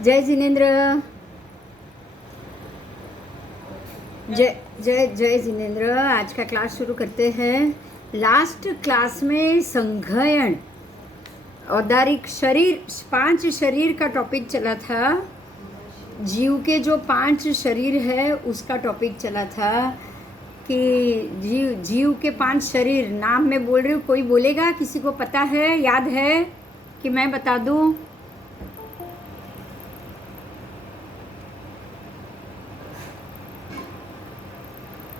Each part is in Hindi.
जय जिनेन्द्र। जय जय जय जिनेन्द्र। आज का क्लास शुरू करते हैं। लास्ट क्लास में संघयन औदारिक शरीर 5 शरीर का टॉपिक चला था। जीव के जो 5 शरीर है उसका टॉपिक चला था कि जीव के 5 शरीर नाम मैं बोल रही हूँ, कोई बोलेगा? किसी को पता है, याद है कि मैं बता दूँ?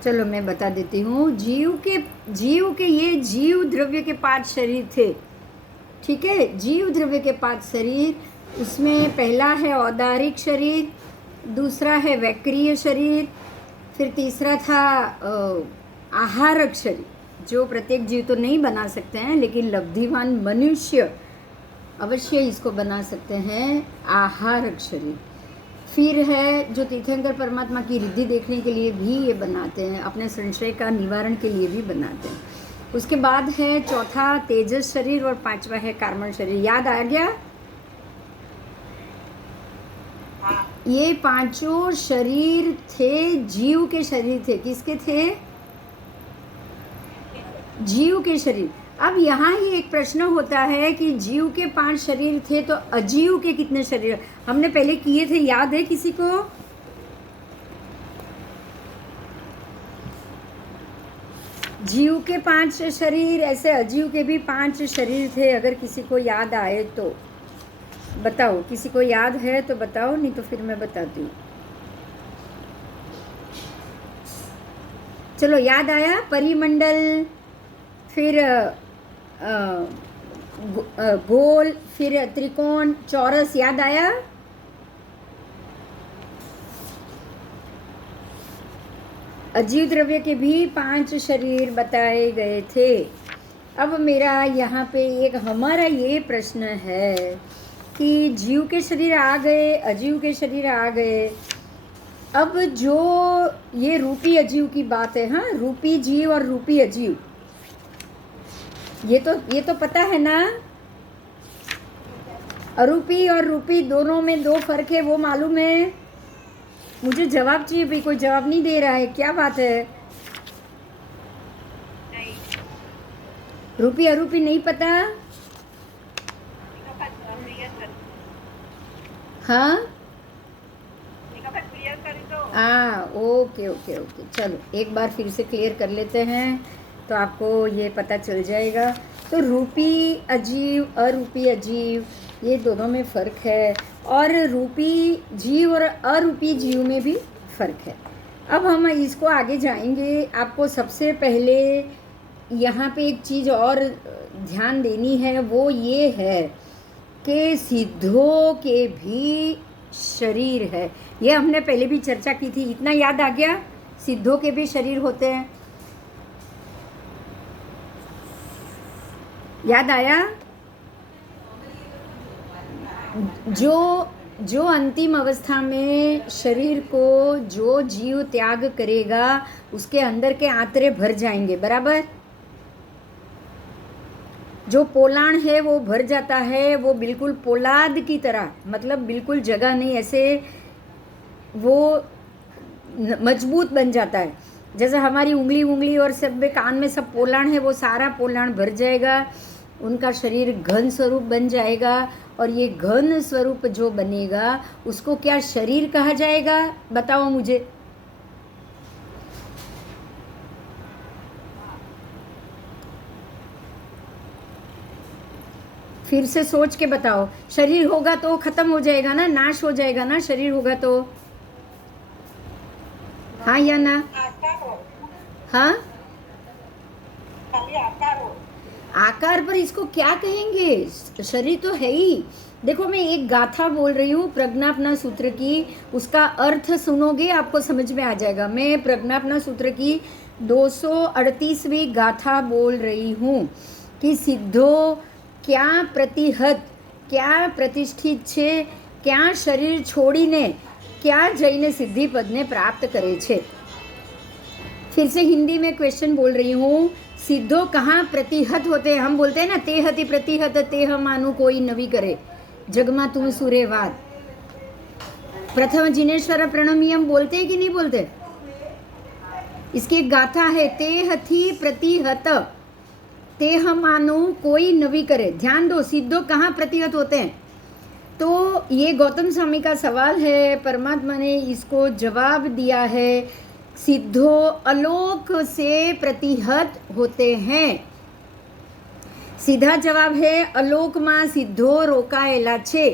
चलो मैं बता देती हूँ। जीव के ये जीव द्रव्य के 5 शरीर थे, ठीक है। जीव द्रव्य के 5 शरीर, उसमें पहला है औदारिक शरीर, दूसरा है वैक्रिय शरीर, फिर तीसरा था आहारक शरीर, जो प्रत्येक जीव तो नहीं बना सकते हैं लेकिन लब्धिवान मनुष्य अवश्य इसको बना सकते हैं, आहारक शरीर। फिर है जो तीर्थंकर परमात्मा की रिद्धि देखने के लिए भी ये बनाते हैं, अपने संशय का निवारण के लिए भी बनाते हैं। उसके बाद है चौथा तेजस शरीर और 5वां है कार्बन शरीर। याद आ गया? ये 5 शरीर थे, जीव के शरीर थे। किसके थे? जीव के शरीर। अब यहाँ ही एक प्रश्न होता है कि जीव के 5 शरीर थे तो अजीव के कितने शरीर? हमने पहले किए थे, याद है किसी को? जीव के 5 शरीर, ऐसे अजीव के भी 5 शरीर थे। अगर किसी को याद आए तो बताओ। किसी को याद है तो बताओ, नहीं तो फिर मैं बताती हूँ। चलो, याद आया? परिमंडल, फिर गोल, फिर त्रिकोण, चौरस, याद आया? अजीव द्रव्य के भी 5 शरीर बताए गए थे। अब मेरा यहाँ पे हमारा ये प्रश्न है कि जीव के शरीर आ गए, अजीव के शरीर आ गए। अब जो ये रूपी अजीव की बात है, हाँ, रूपी जीव और रूपी अजीव, ये तो पता है ना? अरूपी और रूपी दोनों में 2 फर्क है, वो मालूम है? मुझे जवाब चाहिए भाई। कोई जवाब नहीं दे रहा है, क्या बात है? नहीं। रूपी अरूपी नहीं पता? हाँ, ओके ओके ओके। चलो एक बार फिर से क्लियर कर लेते हैं तो आपको ये पता चल जाएगा। तो रूपी अजीव, अरूपी अजीव, ये दोनों में फ़र्क है, और रूपी जीव और अरूपी जीव में भी फ़र्क है। अब हम इसको आगे जाएंगे। आपको सबसे पहले यहाँ पे एक चीज़ और ध्यान देनी है, वो ये है कि सिद्धों के भी शरीर है। ये हमने पहले भी चर्चा की थी, इतना याद आ गया? सिद्धों के भी शरीर होते हैं, याद आया? जो अंतिम अवस्था में शरीर को जो जीव त्याग करेगा उसके अंदर के आंतरे भर जाएंगे, बराबर? जो पोलाण है वो भर जाता है, वो बिल्कुल पोलाद की तरह, मतलब बिल्कुल जगह नहीं, ऐसे वो मजबूत बन जाता है। जैसे हमारी उंगली और सब कान में सब पोलाण है, वो सारा पोलाण भर जाएगा, उनका शरीर घन स्वरूप बन जाएगा। और ये घन स्वरूप जो बनेगा उसको क्या शरीर कहा जाएगा? बताओ मुझे। फिर से सोच के बताओ। शरीर होगा तो खत्म हो जाएगा ना, नाश हो जाएगा ना, शरीर होगा तो? हाँ या ना? हाँ, आकार पर इसको क्या कहेंगे? शरीर तो है ही। देखो, मैं एक गाथा बोल रही हूँ प्रज्ञापना सूत्र की, उसका अर्थ सुनोगे आपको समझ में आ जाएगा। मैं प्रज्ञापना सूत्र की 238वीं गाथा बोल रही हूँ कि सिद्धो क्या प्रतिहत, क्या प्रतिष्ठित छे, क्या शरीर छोड़ीने क्या जઈને सिद्धि पद ने प्राप्त करे छे। फिर से हिंदी में क्वेश्चन बोल रही हूँ। सिद्धो कहाँ प्रतिहत होते हैं? हम बोलते हैं ना, ते हति प्रतिहत, ते हम मानु कोई नवी करे, जगमा तुम सुरे वाद। प्रथम जिनेश्वर प्रणमियम बोलते हैं कि नहीं बोलते? इसकी एक गाथा है, तेह थी प्रतिहत तेह मानो कोई नवी करे। ध्यान दो, सिद्धो कहाँ प्रतिहत होते हैं? तो ये गौतम स्वामी का सवाल है, परमात्मा ने इसको जवाब दिया है, सिद्धो अलोक से प्रतिहत होते हैं। सीधा जवाब है अलोक में सिद्धो रोकाયેલા છે।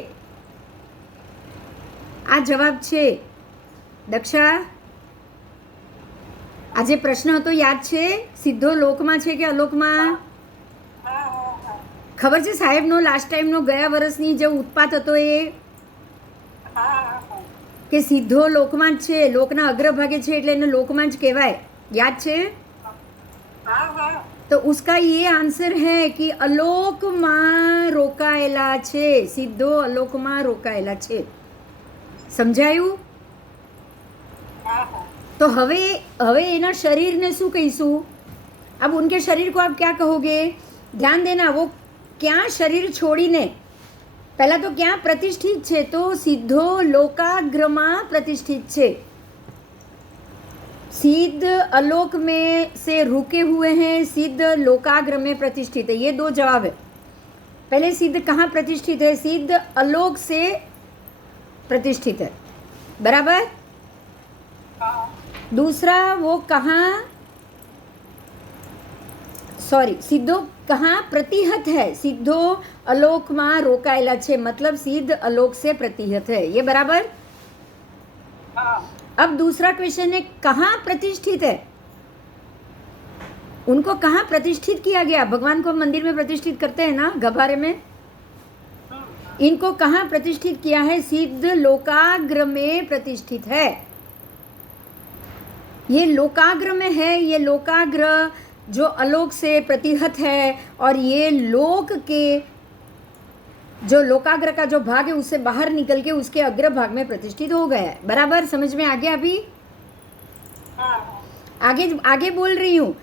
આ જવાબ છે દક્ષા। આજે પ્રશ્ન હતો યાદ છે? સિદ્ધો લોકમાં છે કે અલોકમાં? ખબર છે સાહેબનો લાસ્ટ ટાઈમનો ગયા વર્ષની જે ઉત્પાત હતો એ કે સિદ્ધો લોકમાં જ છે, લોકના અગ્રભાગે છે એટલે એને લોકમાં જ કહેવાય। याद છે? तो उसका ये आंसर है कि अलोक में रोकाયેલા છે, सिद्धो अलोक में रोकाયેલા છે। समझाયું? तो हवे एना शरीर ने शू कहीशू? अब उनके शरीर को आप क्या कहोगे? ध्यान देना, वो क्या शरीर छोड़ीने पहला तो क्या प्रतिष्ठित छे? तो सिद्धो लोकाग्रमा प्रतिष्ठित छे। सिद्ध अलोक में से रुके हुए हैं, सिद्ध लोकाग्र में प्रतिष्ठित है। ये दो जवाब है। पहले सिद्ध कहाँ प्रतिष्ठित है? सिद्ध अलोक से प्रतिष्ठित है, बराबर। दूसरा वो कहाँ, सॉरी, सिद्धो कहाँ प्रतिहत है? सिद्धो अलोक में रोकाયેલા છે, मतलब सिद्ध अलोक से प्रतिहत है। ये बराबर। अब दूसरा क्वेश्चन है कहाँ प्रतिष्ठित है? उनको कहाँ प्रतिष्ठित किया गया? भगवान को मंदिर में प्रतिष्ठित करते हैं ना, गभारे में। इनको कहाँ प्रतिष्ठित किया है? सिद्ध लोकाग्र में प्रतिष्ठित है। ये लोकाग्र में है, ये लोकाग्र जो अलोक से प्रतिहत है, और ये लोक के जो लोकाग्र का जो भाग है उससे बाहर निकल के उसके अग्र भाग में प्रतिष्ठित हो गया है। बराबर, समझ में आ गया? अभी आगे आगे बोल रही हूँ,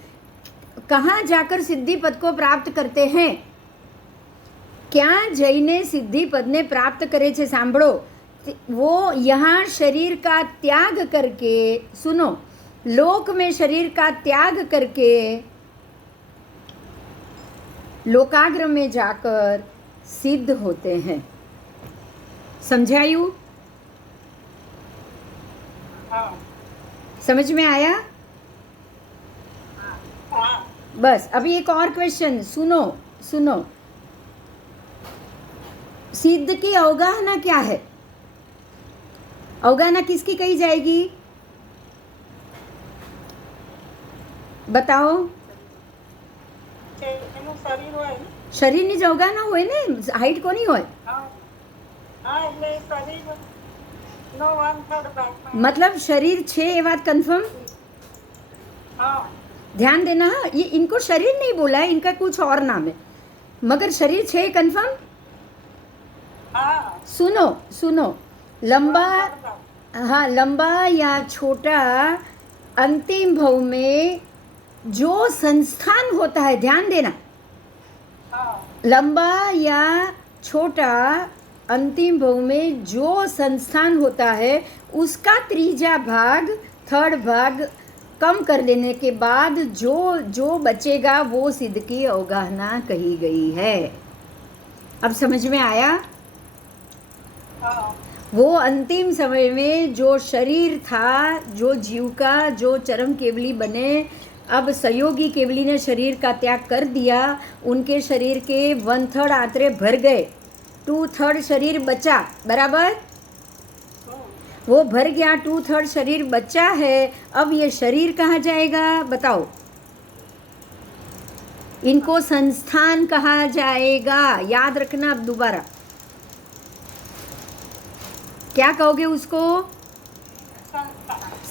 कहाँ जाकर सिद्धि पद को प्राप्त करते हैं? क्या जैने सिद्धि पद ने प्राप्त करे छे? सांभळो, वो यहाँ शरीर का त्याग करके, सुनो, लोक में शरीर का त्याग करके लोकाग्र में जाकर सिद्ध होते हैं। समझायू? समझ में आया? बस अभी एक और क्वेश्चन सुनो सुनो। सिद्ध की अवगाहना क्या है? अवगाहना किसकी कही जाएगी? बताओ। શરીરની જ અવગાહના હોય ને, હાઈટ કોની હોય? मतलब शरीर छे ये बात कंफर्म? ध्यान देना, ये इनको शरीर नहीं बोला है, इनका कुछ और नाम है, मगर शरीर छे कंफर्म। सुनो सुनो, लंबा, हाँ, लंबा या छोटा अंतिम भव में जो संस्थान होता है, ध्यान देना, लंबा या छोटा अंतिम भव में जो संस्थान होता है उसका त्रीजा भाग, थर्ड भाग कम कर देने के बाद जो जो बचेगा वो सिद्ध की अवगाहना कही गई है। अब समझ में आया? वो अंतिम समय में जो शरीर था, जो जीव का, जो चरम केवली बने, अब सहयोगी केवली ने शरीर का त्याग कर दिया, उनके शरीर के 1/3 आंतरे भर गए, 2/3 शरीर बचा, बराबर। वो भर गया, 2/3 शरीर बचा है। अब ये शरीर कहाँ जाएगा? बताओ। इनको संस्थान कहा जाएगा। याद रखना, अब दोबारा क्या कहोगे उसको?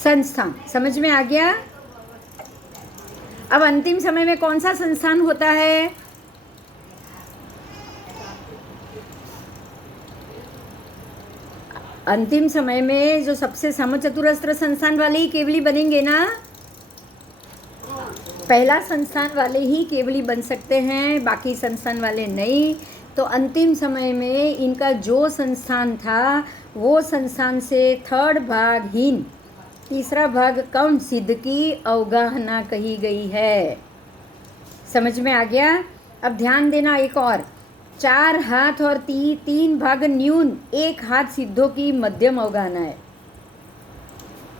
संस्थान। समझ में आ गया? अब अंतिम समय में कौन सा संस्थान होता है? अंतिम समय में जो सबसे समचतुरस्त्र संस्थान वाले ही केवली बनेंगे ना। पहला संस्थान वाले ही केवली बन सकते हैं, बाकी संस्थान वाले नहीं। तो अंतिम समय में इनका जो संस्थान था वो संस्थान से थर्ड भाग हीन, तीसरा भाग कौन, सिद्ध की अवगाहना कही गई है। समझ में आ गया। अब ध्यान देना एक और, 4 हाथ और 3 भाग न्यून, 1 हाथ सिद्धों की मध्यम अवगाहना है।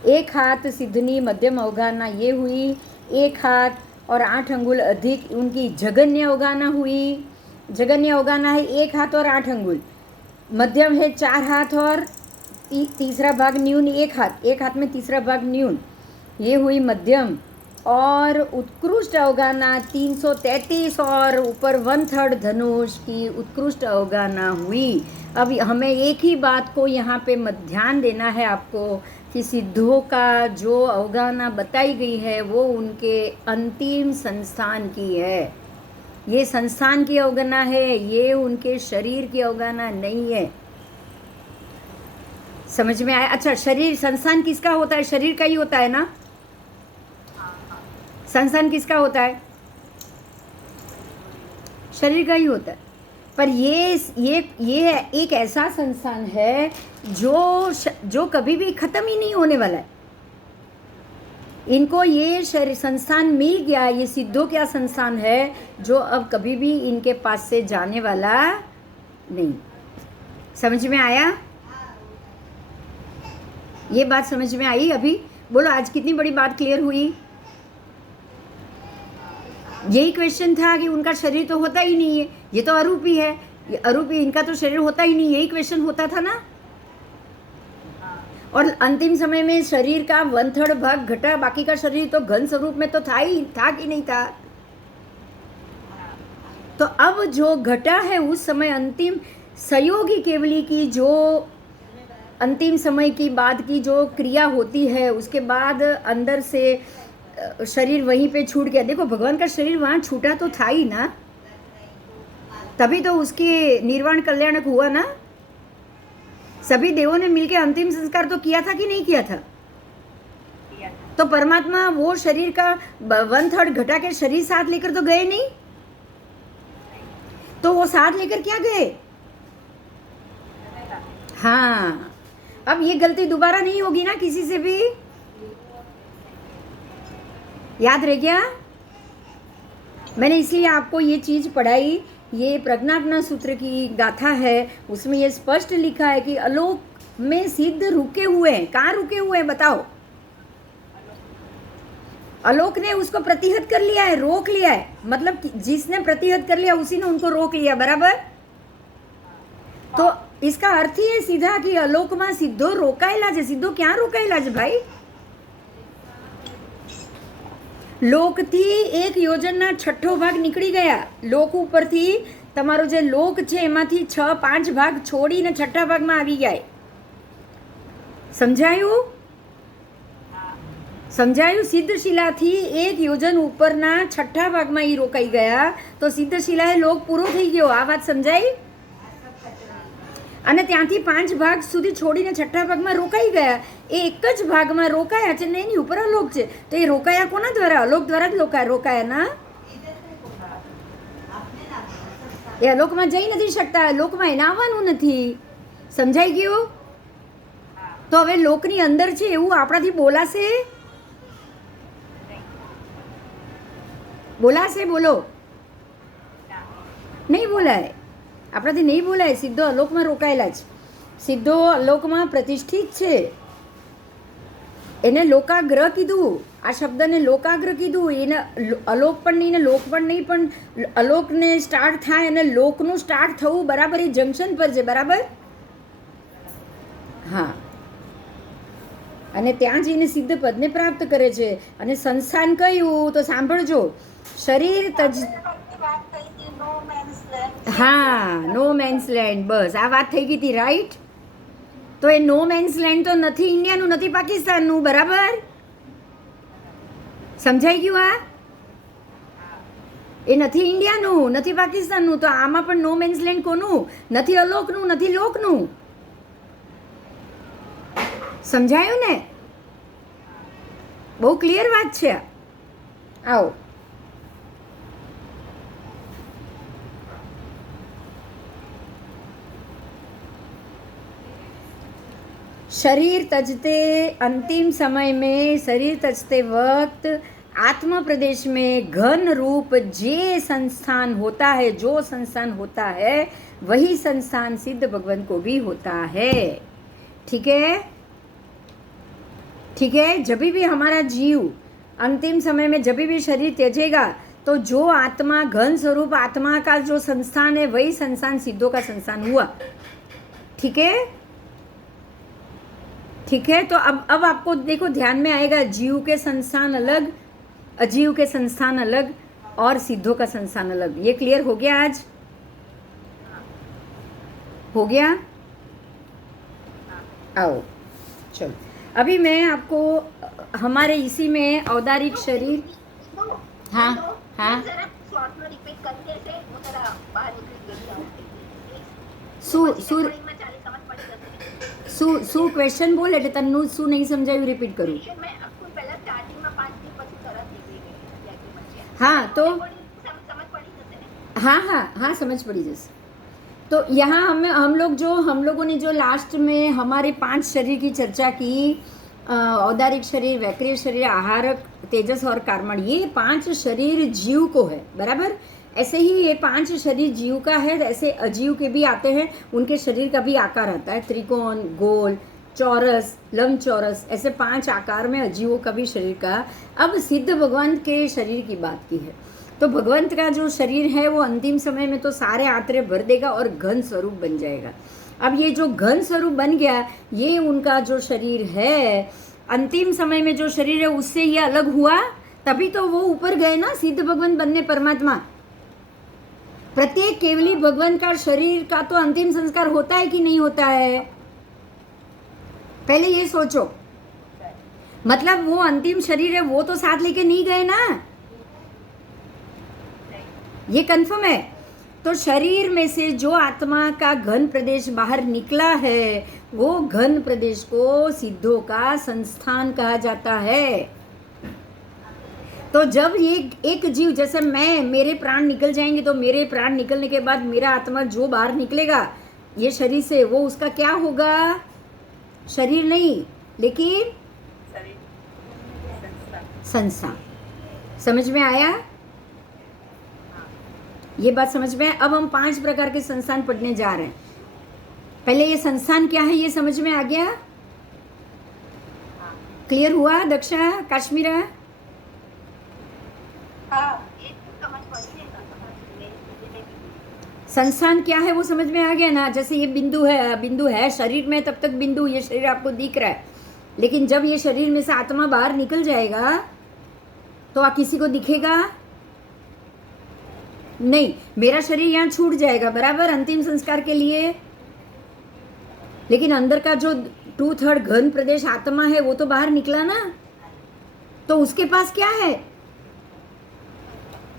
1 हाथ सिद्धनी मध्यम अवगाहना ये हुई, 1 हाथ और 8 अंगुल अधिक उनकी जगन्य अवगाहना हुई। जगन्य अवगाहना है 1 हाथ और 8 अंगुल, मध्यम है 4 हाथ और तीसरा भाग न्यून 1 हाथ, 1 हाथ में तीसरा भाग न्यून, ये हुई मध्यम। और उत्कृष्ट अवगाहना 333 और ऊपर 1/3 धनुष की उत्कृष्ट अवगाहना हुई। अब हमें एक ही बात को यहाँ पे ध्यान देना है आपको कि सिद्धों का जो अवगाहना बताई गई है वो उनके अंतिम संस्थान की है। ये संस्थान की अवगाहना है, ये उनके शरीर की अवगाहना नहीं है। समझ में आया? अच्छा, शरीर संस्थान किसका होता है? शरीर का ही होता है ना? संस्थान किसका होता है? शरीर का ही होता है। पर ये एक ऐसा संस्थान है जो कभी भी खत्म ही नहीं होने वाला है। इनको ये शरीर संस्थान मिल गया, ये सिद्धों क्या संस्थान है जो अब कभी भी इनके पास से जाने वाला नहीं। समझ में आया? ये बात समझ में आई? अभी बोलो, आज कितनी बड़ी बात क्लियर हुई। यही क्वेश्चन था कि उनका शरीर तो होता ही नहीं है, ये तो अरूपी है, ये अरूपी, इनका तो शरीर होता ही नहीं, यही क्वेश्चन होता था ना। और अंतिम समय में शरीर का 1/3 भाग घटा, बाकी का शरीर तो घन स्वरूप में तो था कि नहीं था। तो अब जो घटा है उस समय अंतिम सहयोगी केवली की जो अंतिम समय की बाद की जो क्रिया होती है, उसके बाद अंदर से शरीर वहीं पे छूट गया। देखो, भगवान का शरीर वहाँ छूटा तो था ही ना, तभी तो उसके निर्वाण कल्याणक हुआ ना। सभी देवों ने मिलकर अंतिम संस्कार तो किया था कि नहीं किया था? तो परमात्मा वो शरीर का 1/3 घटा के शरीर साथ लेकर तो गए नहीं, तो वो साथ लेकर क्या गए? हाँ, अब ये गलती दोबारा नहीं होगी ना किसी से भी। याद रह गया? मैंने इसलिए आपको ये चीज पढ़ाई। ये प्रज्ञापना सूत्र की गाथा है, उसमें ये स्पष्ट लिखा है कि अलोक में सिद्ध रुके हुए हैं। कहाँ रुके हुए हैं बताओ? अलोक ने उसको प्रतिहत कर लिया है, रोक लिया है। मतलब जिसने प्रतिहत कर लिया उसी ने उनको रोक लिया, बराबर। तो इसका अर्थ ही है सीधा कि अलोक में सिद्धो रोकायेला है। सिद्धो क्या रोकायेला है भाई? લોકથી 1 યોજનના છઠ્ઠો ભાગ નીકળી ગયા। લોક ઉપરથી તમારો જે લોક છે એમાંથી 6-5 ભાગ છોડીને છઠ્ઠા ભાગમાં આવી ગયા। સમજાયું? સમજાયું? સિદ્ધશિલાથી 1 યોજન ઉપરના છઠ્ઠા ભાગમાં એ રોકાઈ ગયા, તો સિદ્ધશિલાએ લોક પૂરો થઈ ગયો। આ વાત સમજાઈ? અને ત્યાંથી 5 ભાગ સુધી છોડીને છઠ્ઠા ભાગમાં રોકાઈ ગયા। એ એક જ ભાગમાં રોકાયા છે ને એની ઉપર અલોક છે, તો એ રોકાયા કોના દ્વારા? અલોક દ્વારા જ રોકાયા ના। એ અલોકમાં જઈ નથી શકતા, લોકમાં એને આવવાનું નથી। સમજાઈ ગયું? તો હવે લોકની અંદર છે એવું આપણાથી બોલાશે? બોલાશે? બોલો, નહીં બોલાય, આપણાથી નહીં બોલાય। સિદ્ધો અલોકમાં રોકાયેલા છે, સિદ્ધો અલોકમાં પ્રતિષ્ઠિત છે। એને લોકાગ્રહ કીધું, આ શબ્દને લોકાગ્રહ કીધું। એને અલોક પણ નહીં ને લોક પણ નહીં, પણ અલોકને સ્ટાર્ટ થાય અને લોકનું સ્ટાર્ટ થવું બરાબર એ જંકશન પર છે, બરાબર? હા, અને ત્યાં જઈને સિદ્ધ પદને પ્રાપ્ત કરે છે। અને સંસ્થાન કયું તો સાંભળજો, શરીર તજ, હા, નો મેન્સ લેન્ડ, બસ આ વાત થઈ ગઈ હતી, રાઈટ? તો એ નો મેન્સ લેન્ડ તો નથી ઇન્ડિયાનું, નથી પાકિસ્તાનનું, બરાબર? સમજાઈ ગયું? આ એ નથી ઇન્ડિયાનું, નથી પાકિસ્તાનનું, તો આમાં પણ નો મેન્સ લેન્ડ કોનું? નથી અલોકનું, નથી લોકનું। સમજાયું ને? બહુ ક્લિયર વાત છે। આવો, शरीर तजते अंतिम समय में शरीर तजते वक्त आत्म प्रदेश में घन रूप जे संस्थान होता है, जो संस्थान होता है वही संस्थान सिद्ध भगवान को भी होता है। ठीक है, ठीक है। जब भी हमारा जीव अंतिम समय में जब भी शरीर त्यजेगा तो जो आत्मा घन स्वरूप आत्मा का जो संस्थान है वही संस्थान सिद्धों का संस्थान हुआ। ठीक है, ठीक है। तो अब आपको देखो ध्यान में आएगा, जीव के संस्थान अलग, अजीव के संस्थान अलग और सिद्धों का संस्थान अलग। ये क्लियर हो गया? आज हो गया? आओ चलो, अभी मैं आपको हमारे इसी में औदारिक शरीर, हाँ हाँ, શું ક્વેશ્ચન બોલ એટલે તન્નું શું નહીં સમજાયું રિપીટ કરું? हाँ तो हाँ हाँ हाँ समझ पड़ी जैसे। तो यहाँ हम लोगों ने जो लास्ट में हमारे 5 शरीर की चर्चा की, औदारिक शरीर, वैक्रिय शरीर, आहारक, तेजस और कार्मण, ये 5 शरीर जीव को है, बराबर। ऐसे ही ये 5 शरीर जीव का है, ऐसे अजीव के भी आते हैं, उनके शरीर का भी आकार आता है, त्रिकोण, गोल, चौरस, लंबचौरस, ऐसे 5 आकार में अजीवों का भी शरीर का। अब सिद्ध भगवान के शरीर की बात की है, तो भगवंत का जो शरीर है वो अंतिम समय में तो सारे आत्रे भर देगा और घन स्वरूप बन जाएगा। अब ये जो घन स्वरूप बन गया, ये उनका जो शरीर है, अंतिम समय में जो शरीर है उससे ये अलग हुआ, तभी तो वो ऊपर गए ना सिद्ध भगवान बनने, परमात्मा। प्रत्येक केवली भगवान का शरीर का तो अंतिम संस्कार होता है कि नहीं होता है? पहले ये सोचो, मतलब वो अंतिम शरीर है वो तो साथ लेके नहीं गए ना, ये कंफर्म है। तो शरीर में से जो आत्मा का घन प्रदेश बाहर निकला है, वो घन प्रदेश को सिद्धों का संस्थान कहा जाता है। तो जब ये एक जीव, जैसे मेरे प्राण निकल जाएंगे तो मेरे प्राण निकलने के बाद मेरा आत्मा जो बाहर निकलेगा ये शरीर से, वो उसका क्या होगा? शरीर नहीं, लेकिन संस्थान। समझ में आया? ये बात समझ में? अब हम 5 प्रकार के संस्थान पढ़ने जा रहे हैं। पहले ये संस्थान क्या है ये समझ में आ गया? क्लियर हुआ? दक्षा, काश्मीरा, संस्थान क्या है वो समझ में आ गया ना? जैसे ये बिंदु है शरीर में, तब तक बिंदु, ये शरीर आपको दिख रहा है, लेकिन जब ये शरीर में से आत्मा बाहर निकल जाएगा तो आप किसी को दिखेगा नहीं, मेरा शरीर यहाँ छूट जाएगा, बराबर, अंतिम संस्कार के लिए। लेकिन अंदर का जो 2/3 घन प्रदेश आत्मा है वो तो बाहर निकला ना, तो उसके पास क्या है?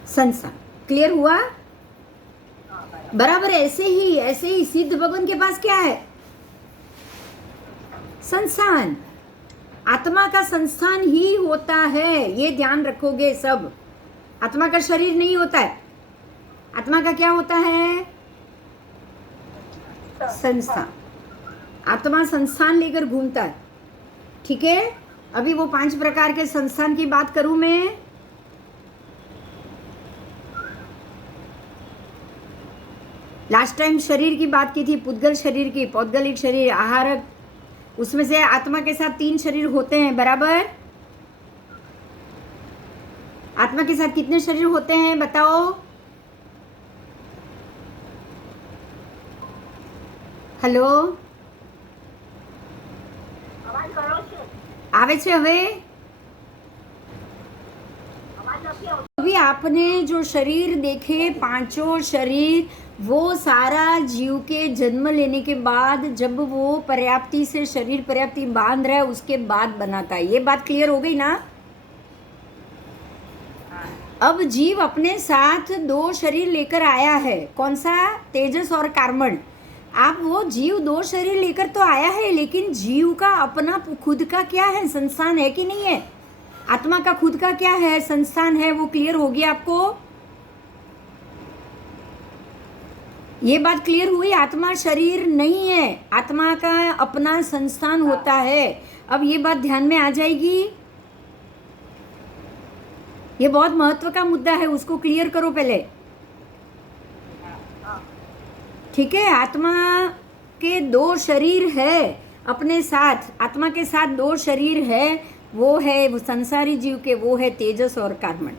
संस्थान। क्लियर हुआ? बराबर। ऐसे ही सिद्ध भगवान के पास क्या है? संस्थान। आत्मा का संस्थान ही होता है, ये ध्यान रखोगे सब। आत्मा का शरीर नहीं होता है, आत्मा का क्या होता है? संस्थान। आत्मा संस्थान लेकर घूमता है। ठीक है, अभी वो 5 प्रकार के संस्थान की बात करूं मैं। लास्ट टाइम शरीर की बात की थी, पुद्गल शरीर की, पौद्गलिक शरीर, आहारक, उसमें से आत्मा के साथ 3 शरीर होते हैं, बराबर। आत्मा के साथ कितने शरीर होते हैं बताओ? हेलो, आवे छे હવે? अभी आपने जो शरीर देखे, 5 शरीर, वो सारा जीव के जन्म लेने के बाद, जब वो पर्याप्ति से शरीर पर्याप्ति बांध रहा है उसके बाद बनाता है। ये बात क्लियर हो गई ना? अब जीव अपने साथ 2 शरीर लेकर आया है, कौन सा? तेजस और कार्मण। आप वो जीव 2 शरीर लेकर तो आया है, लेकिन जीव का अपना खुद का क्या है? संस्थान है कि नहीं है? आत्मा का खुद का क्या है? संस्थान है। वो क्लियर हो गया आपको? ये बात क्लियर हुई? आत्मा शरीर नहीं है, आत्मा का अपना संस्थान होता है। अब ये बात ध्यान में आ जाएगी। ये बहुत महत्व का मुद्दा है, उसको क्लियर करो पहले, ठीक है? आत्मा के दो शरीर है अपने साथ, आत्मा के साथ दो शरीर है, वो है वो संसारी जीव के, वो है तेजस और कार्बन।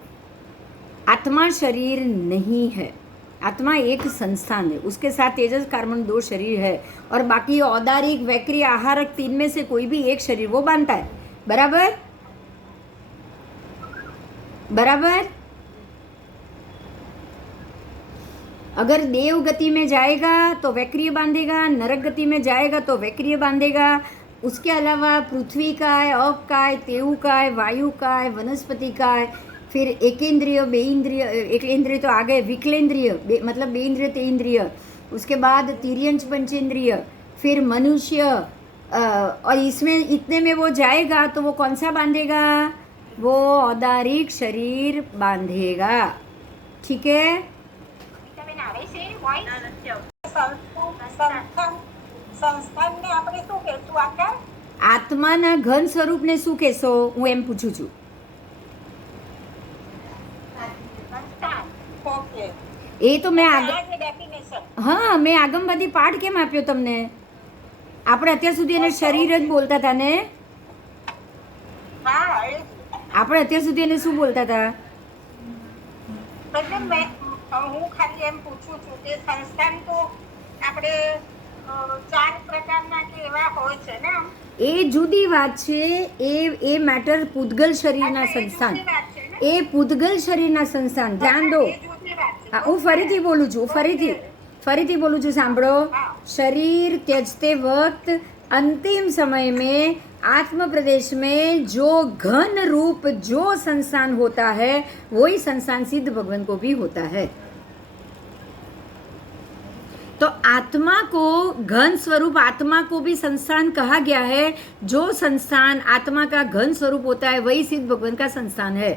आत्मा शरीर नहीं है, आत्मा एक संस्थान है, उसके साथ तेजस कार्बन दो शरीर है, और बाकी औदारिक वैक्रिय आहारक तीन में से कोई भी एक शरीर वो बांधता है। बराबर बराबर। अगर देव गति में जाएगा तो वैक्रिय बांधेगा, नरक गति में जाएगा तो वैक्रिय बांधेगा। उसके अलावा पृथ्वी का है, अप का है, तेऊ का है, वायु का है, वनस्पति का है, फिर एकेंद्रिय, बेइंद्रिय, एक इंद्रिय तो आ गए, विकलेंद्रिय मतलब बेइंद्रिय तेइंद्रिय, उसके बाद तिर्यंच पंचेंद्रिय, फिर मनुष्य, और इसमें इतने में वो जाएगा तो वो कौन सा बांधेगा? वो औदारिक शरीर बांधेगा, ठीक है? આત્માના ઘન સ્વરૂપને શું કહેશો? હું એમ પૂછું છું. એ તો મેં હા મેં આગમવાદી પાઠ કેમ આપ્યો તમને? આપણે અત્યાર સુધી એને શરીર જ બોલતા હતા ને? આપણે અત્યાર સુધી એને શું બોલતા હતા? હું ખાલી એમ પૂછું છું કે સંસ્થાન તો આપણે ચાર પ્રકારના કે એવા હોય છે ને? એ જુદી વાત છે, એ મેટર પૂતગલ શરીરના સંસ્થાન, એ પૂતગલ શરીરના સંસ્થાન. ધ્યાન દો, હું ફરીથી બોલું છું, ફરીથી બોલું છું, સાંભળો. शरीर त्यजते वक्त अंतिम समय में आत्म प्रदेश में जो घन रूप जो संस्थान होता है वही संस्थान सिद्ध भगवान को भी होता है. तो आत्मा को घन स्वरूप, आत्मा को भी संस्थान कहा गया है. जो संस्थान आत्मा का घन स्वरूप होता है वही सिद्ध भगवान का संस्थान है.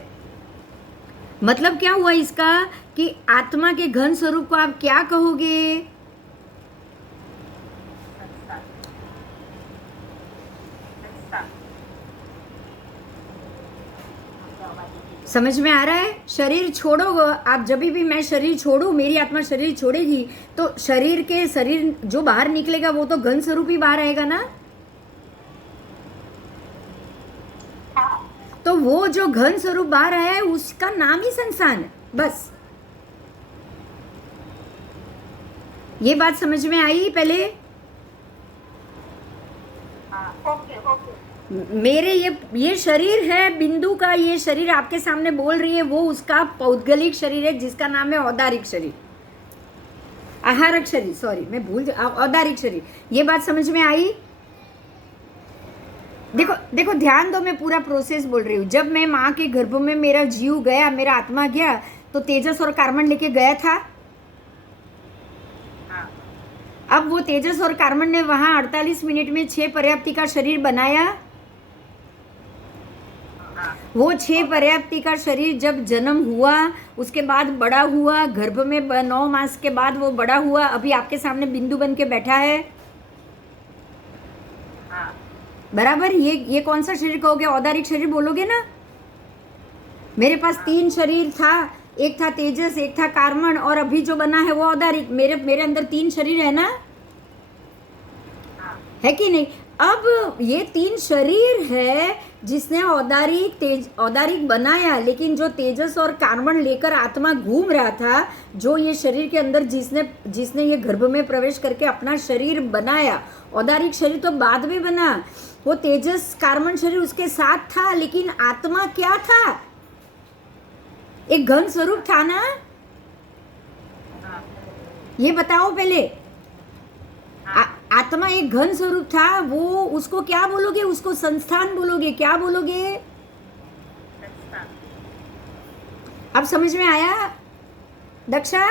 मतलब क्या हुआ इसका कि आत्मा के घन स्वरूप को आप क्या कहोगे? समझ में आ रहा है? शरीर छोड़ो आप, जब भी मैं शरीर छोड़ू, मेरी आत्मा शरीर छोड़ेगी तो शरीर जो बाहर निकलेगा वो तो घन स्वरूप ही बाहर आएगा ना. तो वो जो घन स्वरूप बाहर आया है उसका नाम ही संस्थान है. बस ये बात समझ में आई पहले? मेरे ये शरीर है बिंदु का, ये शरीर आपके सामने बोल रही है, वो उसका पौद्गलिक शरीर है जिसका नाम है औदारिक शरीर, आहारक शरीर, सॉरी मैं भूल, औदारिक शरीर. ये बात समझ में आई? देखो ध्यान दो, मैं पूरा प्रोसेस बोल रही हूँ. जब मैं माँ के गर्भ में मेरा जीव गया, मेरा आत्मा गया, तो तेजस और कार्बन लेके गया था. अब वो तेजस और कार्बन ने वहाँ 48 मिनट में 6 पर्याप्ति का शरीर बनाया. वो 6 पर्याप्ति का शरीर जब जन्म हुआ, उसके बाद बड़ा हुआ, गर्भ में 9 मास के बाद वो बड़ा हुआ, अभी आपके सामने बिंदु बन के बैठा है. बराबर. ये कौन सा शरीर कहोगे? औदारिक शरीर बोलोगे ना? मेरे पास 3 शरीर था, एक था तेजस, एक था कार्बन, और अभी जो बना है वो औदारिक. मेरे अंदर 3 शरीर है ना, है कि नहीं? अब ये 3 शरीर है जिसने औदारिक बनाया, लेकिन जो तेजस और कार्बन लेकर आत्मा घूम रहा था, जो ये शरीर के अंदर जिसने ये गर्भ में प्रवेश करके अपना शरीर बनाया, औदारिक शरीर तो बाद में बना, वो तेजस कार्बन शरीर उसके साथ था, लेकिन आत्मा क्या था? एक घन स्वरूप था ना? ये बताओ पहले. आत्मा एक घन स्वरूप था, वो उसको क्या बोलोगे? उसको संस्थान बोलोगे. क्या बोलोगे? अब समझ में आया दक्षा?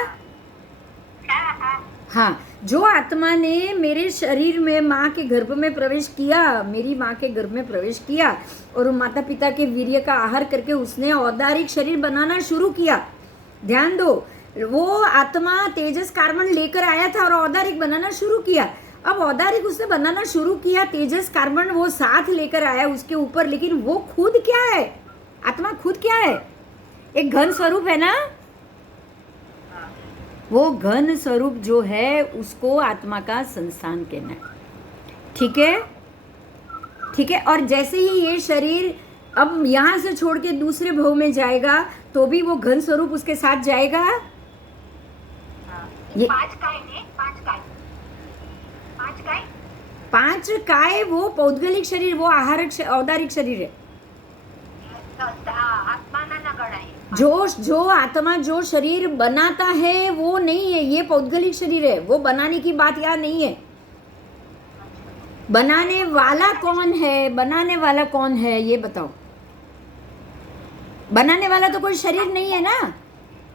हाँ. जो आत्मा ने मेरे शरीर में माँ के गर्भ में प्रवेश किया, मेरी माँ के गर्भ में प्रवेश किया, और माता पिता के वीर्य का आहार करके उसने औदारिक शरीर बनाना शुरू किया. ध्यान दो, वो आत्मा तेजस कार्बन लेकर आया था और औदारिक बनाना शुरू किया। अब औदारिक उसने बनाना शुरू किया, तेजस कार्बन वो साथ लेकर आया उसके ऊपर, लेकिन वो खुद क्या है? आत्मा खुद क्या है? एक घन स्वरूप है ना। वो घन स्वरूप जो है उसको आत्मा का संस्थान कहना है। ठीक है, ठीक है। और जैसे ही ये शरीर अब यहाँ से छोड़ के दूसरे भव में जाएगा तो भी वो घन स्वरूप उसके साथ जाएगा। ये 5 काय ने 5 काय 5 काय 5 काय वो पौद्गलिक शरीर, वो आहारक औदारिक शरीर है। आत्मा ना गणाय जो आत्मा जो शरीर बनाता है वो नहीं है, ये पौद्गलिक शरीर है। वो बनाने की बात यहाँ नहीं है। बनाने वाला कौन है? बनाने वाला कौन है ये बताओ। बनाने वाला तो कोई शरीर नहीं है ना।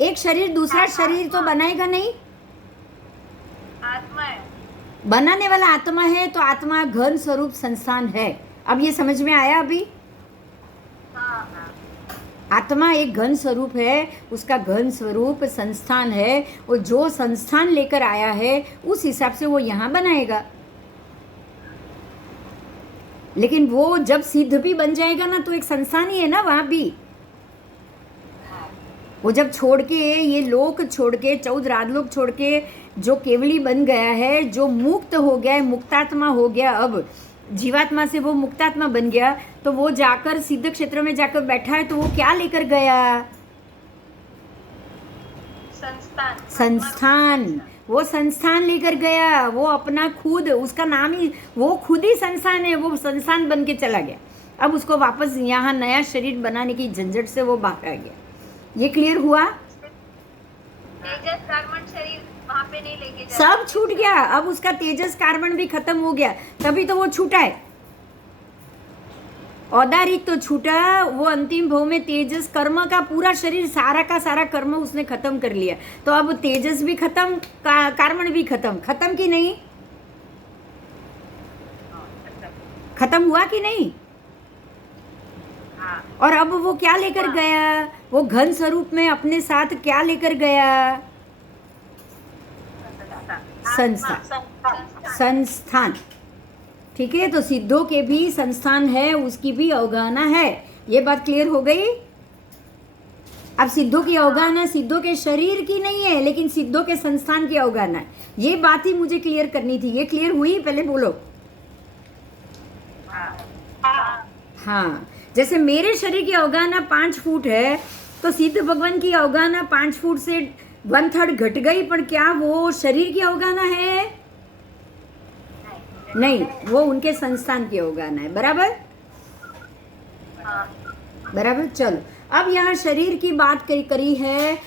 एक शरीर दूसरा शरीर तो बनाएगा नहीं। आत्मा है। बनाने वाला आत्मा है, तो आत्मा घन स्वरूप संस्थान है। अब ये समझ में आया अभी? आत्मा एक घन स्वरूप है, उसका घन स्वरूप संस्थान है, और जो संस्थान लेकर आया है उस हिसाब से वो यहाँ बनाएगा। लेकिन वो जब सिद्ध भी बन जाएगा ना तो एक संस्थान ही है ना वहाँ भी। वो जब छोड़ के ये लोक छोड़ के 14 राजलोक छोड़ के जो केवली बन गया है, जो मुक्त हो गया है, मुक्तात्मा हो गया, अब जीवात्मा से वो मुक्तात्मा बन गया, तो वो जाकर सिद्ध क्षेत्र में जाकर बैठा है, तो वो क्या लेकर गया? संस्थान। वो संस्थान लेकर गया। वो अपना खुद, उसका नाम ही, वो खुद ही संस्थान है। वो संस्थान बन के चला गया। अब उसको वापस यहाँ नया शरीर बनाने की झंझट से वो बाहर आ गया। ये क्लियर हुआ? तेजस कार्बन शरीर वहाँ पे नहीं लेके जा, सब छूट गया। अब उसका तेजस कार्बन भी खत्म हो गया, तभी तो वो छूटा है। औदारिक तो छूटा, वो अंतिम भाव में तेजस कर्म का पूरा शरीर, सारा का सारा कर्म उसने खत्म कर लिया। तो अब तेजस भी खत्म, कार्बन भी खत्म। खत्म कि नहीं? खत्म हुआ कि नहीं? और अब वो क्या लेकर गया? वो घन स्वरूप में अपने साथ क्या लेकर गया? संस्थान। ठीक है, तो सिद्धों के भी संस्थान है, उसकी भी अवगाहना है। ये बात क्लियर हो गई? अब सिद्धों की अवगाहना सिद्धों के शरीर की नहीं है, लेकिन सिद्धों के संस्थान की अवगाहना है। ये बात ही मुझे क्लियर करनी थी। ये क्लियर हुई? पहले बोलो। हाँ, जैसे मेरे शरीर की अवगाहना 5 फुट है, तो सिद्ध भगवान की अवगाहना 5 फुट से 1/3 घट गई, पर क्या वो शरीर की अवगाहना है? नहीं, वो उनके संस्थान की अवगाहना है। बराबर? बराबर। चलो, अब यहाँ शरीर की बात करी है।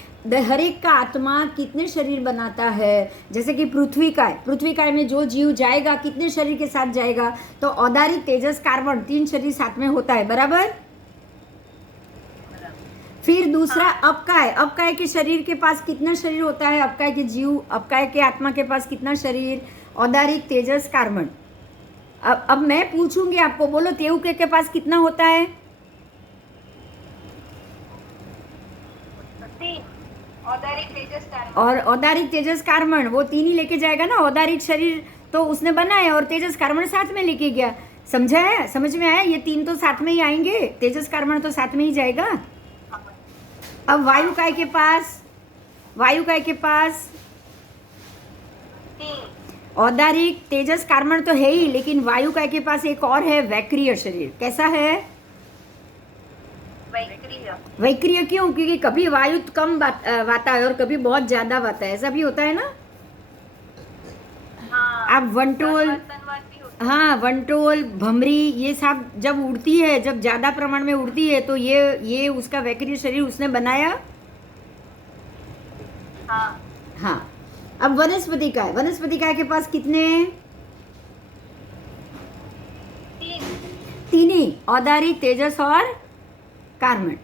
हर एक का आत्मा कितने शरीर बनाता है? जैसे कि पृथ्वी का है, पृथ्वी काय में जो जीव जाएगा कितने शरीर के साथ जाएगा? तो औदारिक, तेजस, कार्बन 3 शरीर साथ में होता है। बराबर? फिर दूसरा अपकाय। अपकाय के शरीर के पास कितना शरीर होता है? अपकाय के जीव, अपकाय के आत्मा के पास कितना शरीर? औदारिक, तेजस, कार्बन। अब मैं पूछूंगी आपको, बोलो तेउके के पास कितना होता है? 3 औदारिक तेजस कार्बन। और औदारिक, तेजस, कार्बन वो 3 ही लेके जाएगा ना। औदारिक शरीर तो उसने बनाया और तेजस कार्बन साथ में लेके गया। समझा है? समझ में आया? ये 3 तो साथ में ही आएंगे, तेजस कार्बन तो साथ में ही जाएगा। अब वायु काय के पास, वायु काय के पास 3 औदारिक, तेजस, कार्बन तो है ही, लेकिन वायु काय के पास एक और है, वैक्रिय शरीर। कैसा है? वैक्रिय क्यों? क्योंकि कभी वायु कम वाता है और कभी बहुत ज्यादा वाता है। ऐसा भी होता है ना। आप वंटोल, हाँ, वंटोल, भमरी, ये सब जब उड़ती है, जब ज्यादा प्रमाण में उड़ती है, तो ये उसका वैक्रिय शरीर उसने बनाया। हाँ। अब वनस्पति काय, वनस्पति काय के पास कितने? 3 ही, औदारिक, तेजस और कार्बन।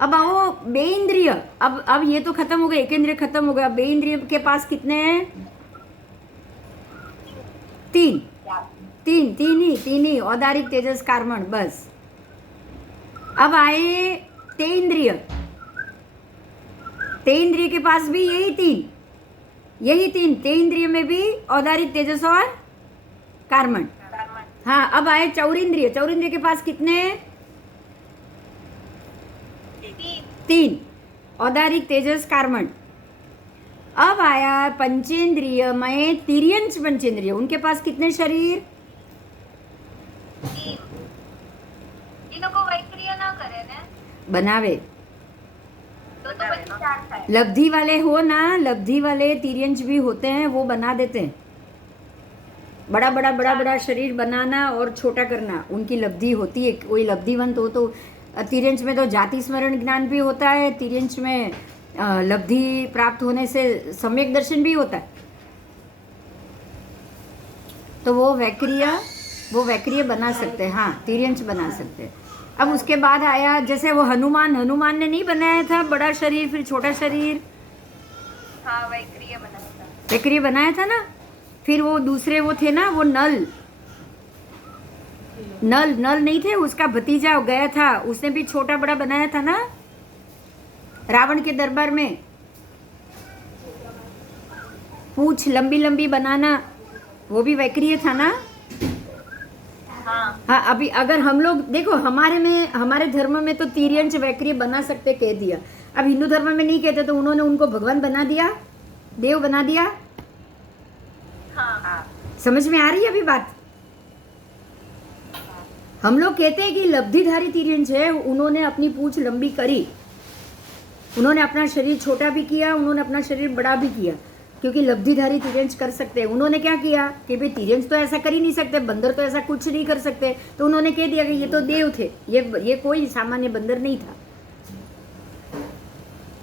अब आओ बेइंद्रिय। अब ये तो खत्म हो गया, एक इंद्रिय खत्म हो गया। बेइंद्रिय के पास कितने हैं? 3 ही, औदारिक, तेजस, कार्बन, बस। अब आए तेंद्रिय। तेय इंद्रिय के पास भी यही तीन तेय इंद्रिय में भी औदारिक, तेजस और कार्मण। हाँ, अब आए चौरिंद्रिय। चौरिंद्रिय के पास कितने? तीन, औदारिक, तेजस, कार्मण। अब आया पंचेंद्रिय में तिर्यंच पंचेंद्रिय, उनके पास कितने शरीर? बनावे लब्धि वाले हो ना, लब्धि वाले तिर्यंच भी होते हैं, वो बना देते हैं। बड़ा बड़ा शरीर बनाना और छोटा करना उनकी लब्धि होती है। कोई लब्धिवंत हो तो तिर्यंच में तो जाति स्मरण ज्ञान भी होता है, तिर्यंच में लब्धि प्राप्त होने से सम्यक दर्शन भी होता है। तो वो वैक्रिय बना सकते हैं। हाँ, तिर्यंच बना सकते हैं। अब उसके बाद आया जैसे वो हनुमान ने नहीं बनाया था बड़ा शरीर फिर छोटा शरीर। हाँ, वैक्रिय बनाया था। वैक्रिय बनाया था ना। फिर वो दूसरे वो थे ना, वो नल नहीं थे, उसका भतीजा गया था, उसने भी छोटा बड़ा बनाया था ना रावण के दरबार में। पूछ लंबी बनाना, वो भी वैक्रिय था ना। हाँ, अभी अगर हम लोग देखो हमारे धर्म में तो तिर्यंच वैक्रिय बना सकते कह दिया। अब हिंदू धर्म में नहीं कहते, तो उन्होंने उनको भगवान बना दिया, देव बना दिया। हाँ। समझ में आ रही है अभी बात? हम लोग कहते हैं कि लब्धिधारी तिर्यंच है, उन्होंने अपनी पूंछ लंबी करी, उन्होंने अपना शरीर छोटा भी किया, उन्होंने अपना शरीर बड़ा भी किया, क्योंकि लब्धिधारी तिर्यंच कर सकते हैं। उन्होंने क्या किया कि भाई तिर्यंच तो ऐसा कर ही नहीं सकते, बंदर तो ऐसा कुछ नहीं कर सकते, तो उन्होंने कह दिया कि ये तो देव थे, ये कोई सामान्य बंदर नहीं था।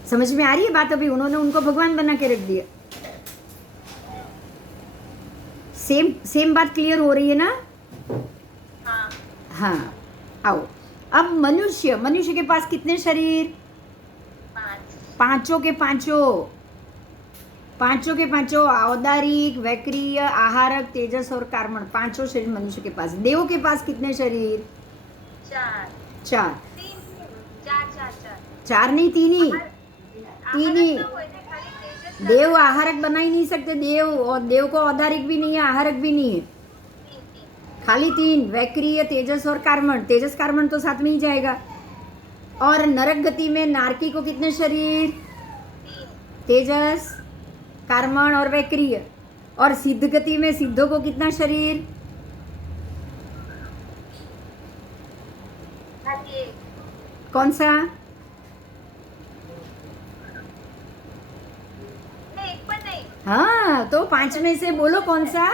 समझ में आ रही है बात? अभी उन्होंने उनको भगवान बना के रख दिया। सेम बात क्लियर हो रही है ना? हाँ, आओ। अब मनुष्य के पास कितने शरीर? पांचों के पांचों औदारिक, वैक्रिय, आहारक, तेजस और कार्मण, पांचों शरीर मनुष्य के पास। देवों के पास कितने शरीर? चार। चार नहीं, तीन ही। देव आहारक बना ही नहीं सकते, देव को औदारिक भी नहीं है, आहारक भी नहीं है, खाली तीन, वैक्रिय, तेजस और कार्मण। तेजस कार्मण तो साथ में ही जाएगा। और नरक गति में नारकी को कितने शरीर? तेजस, कार्मण और वैक्रिय। और सिद्ध गति में सिद्धों को कितना शरीर? कौन सा? हाँ, तो पांच में से बोलो कौन सा?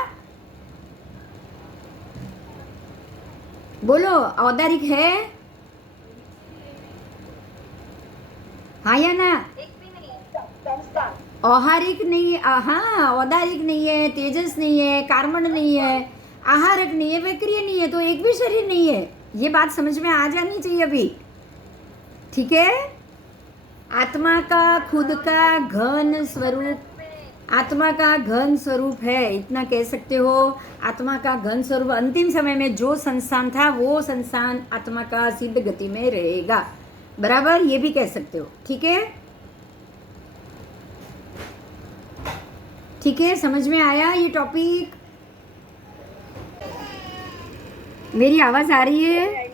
बोलो, औदारिक है? हाँ या ना? औहारिक नहीं, हाँ, औदारिक नहीं है, तेजस नहीं है, कार्मण नहीं है, आहारक नहीं है, वैक्रिय नहीं है, तो एक भी शरीर नहीं है। ये बात समझ में आ जानी चाहिए अभी, ठीक है? आत्मा का खुद का घन स्वरूप, आत्मा का घन स्वरूप है, इतना कह सकते हो। आत्मा का घन स्वरूप, अंतिम समय में जो संस्थान था वो संस्थान आत्मा का सिद्ध गति में रहेगा, बराबर? ये भी कह सकते हो, ठीक है? ठीक है, समझ में आया ये टॉपिक? मेरी आवाज आ रही है?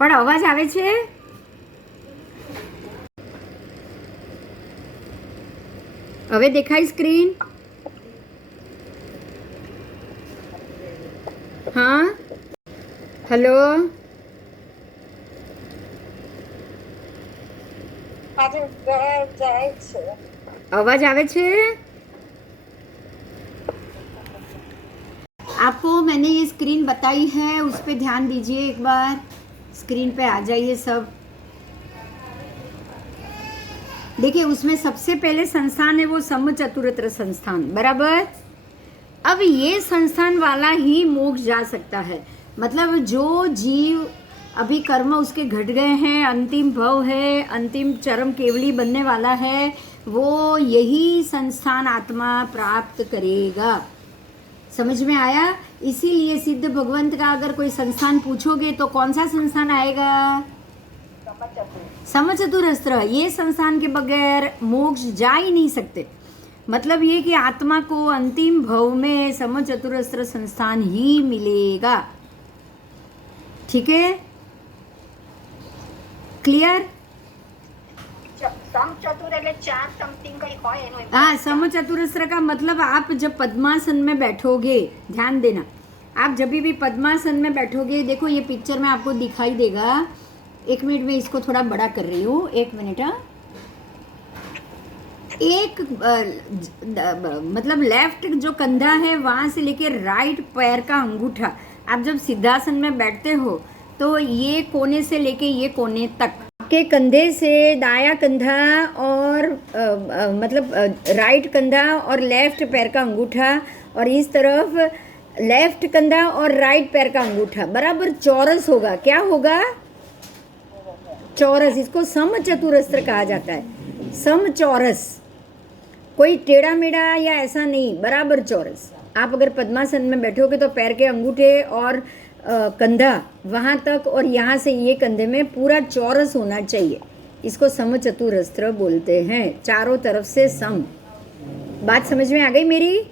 પણ અવાજ આવે છે? હવે દેખાય સ્ક્રીન? હા, હેલો, અવાજ આવે છે? आपको मैंने ये स्क्रीन बताई है, उस पर ध्यान दीजिए एक बार। स्क्रीन पे आ जाइए सब। देखिए, उसमें सबसे पहले संस्थान है वो समचतुरत्र संस्थान, बराबर? अब ये संस्थान वाला ही मोक्ष जा सकता है। मतलब जो जीव अभी कर्म उसके घट गए हैं, अंतिम भव है, अंतिम चरम केवली बनने वाला है, वो यही संस्थान आत्मा प्राप्त करेगा। समझ में आया? इसीलिए सिद्ध भगवंत का अगर कोई संस्थान पूछोगे तो कौन सा संस्थान आएगा? समचतुरस्त्र, ये संस्थान के बगैर मोक्ष जा ही नहीं सकते। मतलब ये कि आत्मा को अंतिम भव में समचतुरस्त्र संस्थान ही मिलेगा। ठीक है, क्लियर? समचतुर એટલે ચાર સમથિંગ કઈ હોય એનું એમ हाँ, समचतुरस्त्र का मतलब आप जब पद्मासन में बैठोगे, ध्यान देना, आप जब भी पद्मासन में बैठोगे, देखो ये पिक्चर में आपको दिखाई देगा। एक मिनट में इसको थोड़ा बड़ा कर रही हूँ, एक मिनट। हाँ, एक मतलब लेफ्ट जो कंधा है वहाँ से लेके राइट पैर का अंगूठा, आप जब सिद्धासन में बैठते हो तो ये कोने से लेके ये कोने तक के कंधे से दाया कंधा और मतलब राइट कंधा और लेफ्ट पैर का अंगूठा, और इस तरफ लेफ्ट कंधा और राइट पैर का अंगूठा बराबर चौरस होगा। क्या होगा? चौरस। इसको समचतुरस्त्र कहा जाता है। समचौरस, कोई टेढ़ा मेढ़ा या ऐसा नहीं, बराबर चौरस। आप अगर पद्मासन में बैठोगे तो पैर के अंगूठे और कंधा वहाँ तक और यहाँ से ये कंधे में पूरा चौरस होना चाहिए। इसको समचतुरस्त्र बोलते हैं, चारों तरफ से सम। बात समझ में आ गई मेरी?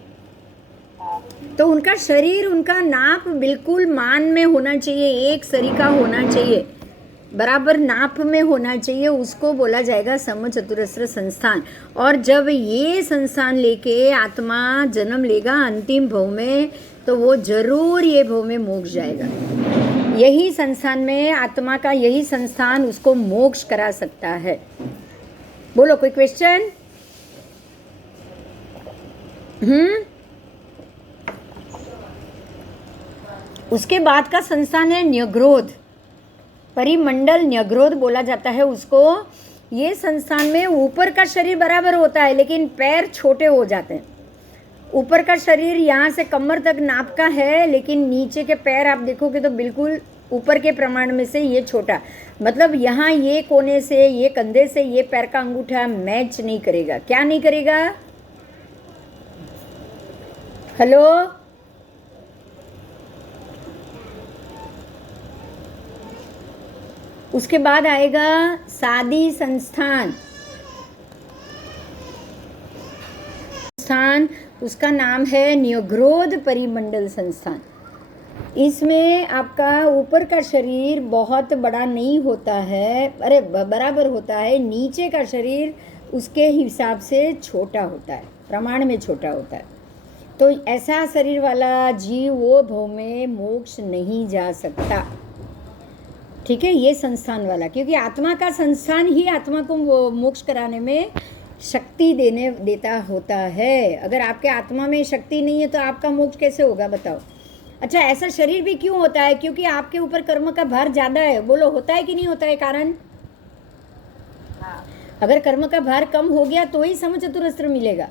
तो उनका शरीर, उनका नाप बिल्कुल मान में होना चाहिए, एक सरीका होना चाहिए, बराबर नाप में होना चाहिए, उसको बोला जाएगा समचतुरस्त्र संस्थान। और जब ये संस्थान लेके आत्मा जन्म लेगा अंतिम भव में, तो वो जरूर ये भव में मोक्ष जाएगा। यही संस्थान में आत्मा का यही संस्थान उसको मोक्ष करा सकता है। बोलो, कोई क्वेश्चन? उसके बाद का संस्थान है न्यग्रोध, परिमंडल न्यग्रोध बोला जाता है उसको। ये संस्थान में ऊपर का शरीर बराबर होता है लेकिन पैर छोटे हो जाते हैं। ऊपर का शरीर यहाँ से कमर तक नाप का है, लेकिन नीचे के पैर आप देखोगे तो बिल्कुल ऊपर के प्रमाण में से ये छोटा। मतलब यहाँ ये कोने से, ये कंधे से ये पैर का अंगूठा मैच नहीं करेगा। क्या नहीं करेगा? हेलो, उसके बाद आएगा सादी संस्थान। उसका नाम है न्यग्रोध परिमंडल संस्थान। इसमें आपका ऊपर का शरीर बहुत बड़ा नहीं होता है, अरे बराबर होता है, नीचे का शरीर उसके हिसाब से छोटा होता है, प्रमाण में छोटा होता है। तो ऐसा शरीर वाला जीव वो भव में मोक्ष नहीं जा सकता। ठीक है, ये संस्थान वाला, क्योंकि आत्मा का संस्थान ही आत्मा को मोक्ष कराने में शक्ति देता होता है। अगर आपके आत्मा में शक्ति नहीं है तो आपका मोक्ष कैसे होगा बताओ? अच्छा, ऐसा शरीर भी क्यों होता है? क्योंकि आपके ऊपर कर्म का भार ज़्यादा है। बोलो, होता है कि नहीं होता है? कारण, अगर कर्म का भार कम हो गया तो ही समचतुरस्त्र मिलेगा।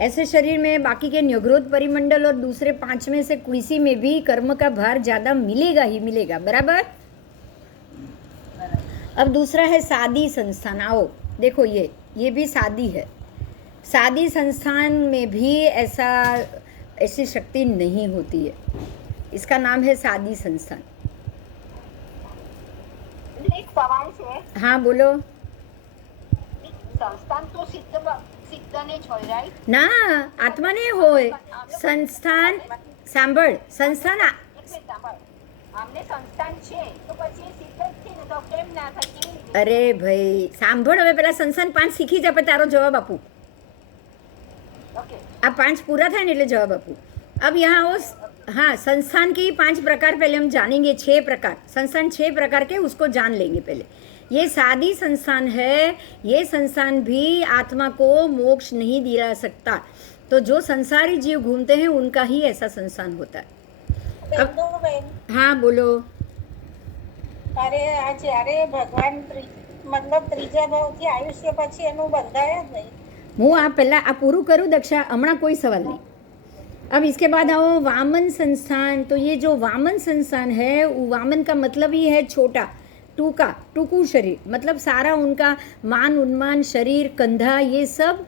ऐसे शरीर में बाकी के न्यग्रोध परिमंडल और दूसरे 5 में से किसी में भी कर्म का भार ज़्यादा मिलेगा ही मिलेगा, बराबर। अब दूसरा है सादी संस्थान। आओ देखो, ये भी सादी है। सादी संस्थान में भी ऐसी शक्ति नहीं होती है। इसका नाम है सादी संस्थान। એક સવાલ છે। हाँ बोलो। સંસ્થાન તો સિદ્ધને જ હોય, રાઈટ? ના, આત્મા ને હોય સંસ્થાન। સાંભળ, સંસ્થાન અમને સંસ્થાન છે તો પછી સિદ્ધ જ છે ને, તો કેમ ના થાય? કેવી રીતે? અરે ભાઈ સાંભળ, હવે પેલા સંસ્થાન 5 શીખી જા, પછી તારો જવાબ આપું। ઓકે, આ 5 पूरा થાય ને એટલે जवाब આપું। अब यहाँ वो, हाँ, संस्थान के 5 प्रकार पहले हम जानेंगे। 6 प्रकार संस्थान, 6 प्रकार के, उसको जान लेंगे पहले। ये सादी संस्थान है, ये संस्थान भी आत्मा को मोक्ष नहीं दिला सकता। तो जो संसारी जीव घूमते हैं उनका ही ऐसा संस्थान होता है। हाँ बोलो। અરે આ જ્યારે ભગવાન મતલબ ત્રીજા ભાવથી આયુષ્ય પછી એનું બંધાય જ નહીં। હું આ પહેલાં આ પૂરું કરું દક્ષા, હમણાં कोई सवाल नहीं। अब इसके बाद आओ वामन संस्थान। तो ये जो वामन संस्थान है, वामन का मतलब ही है छोटा, टूकू शरीर। मतलब सारा उनका मान उन्मान शरीर, कंधा, ये सब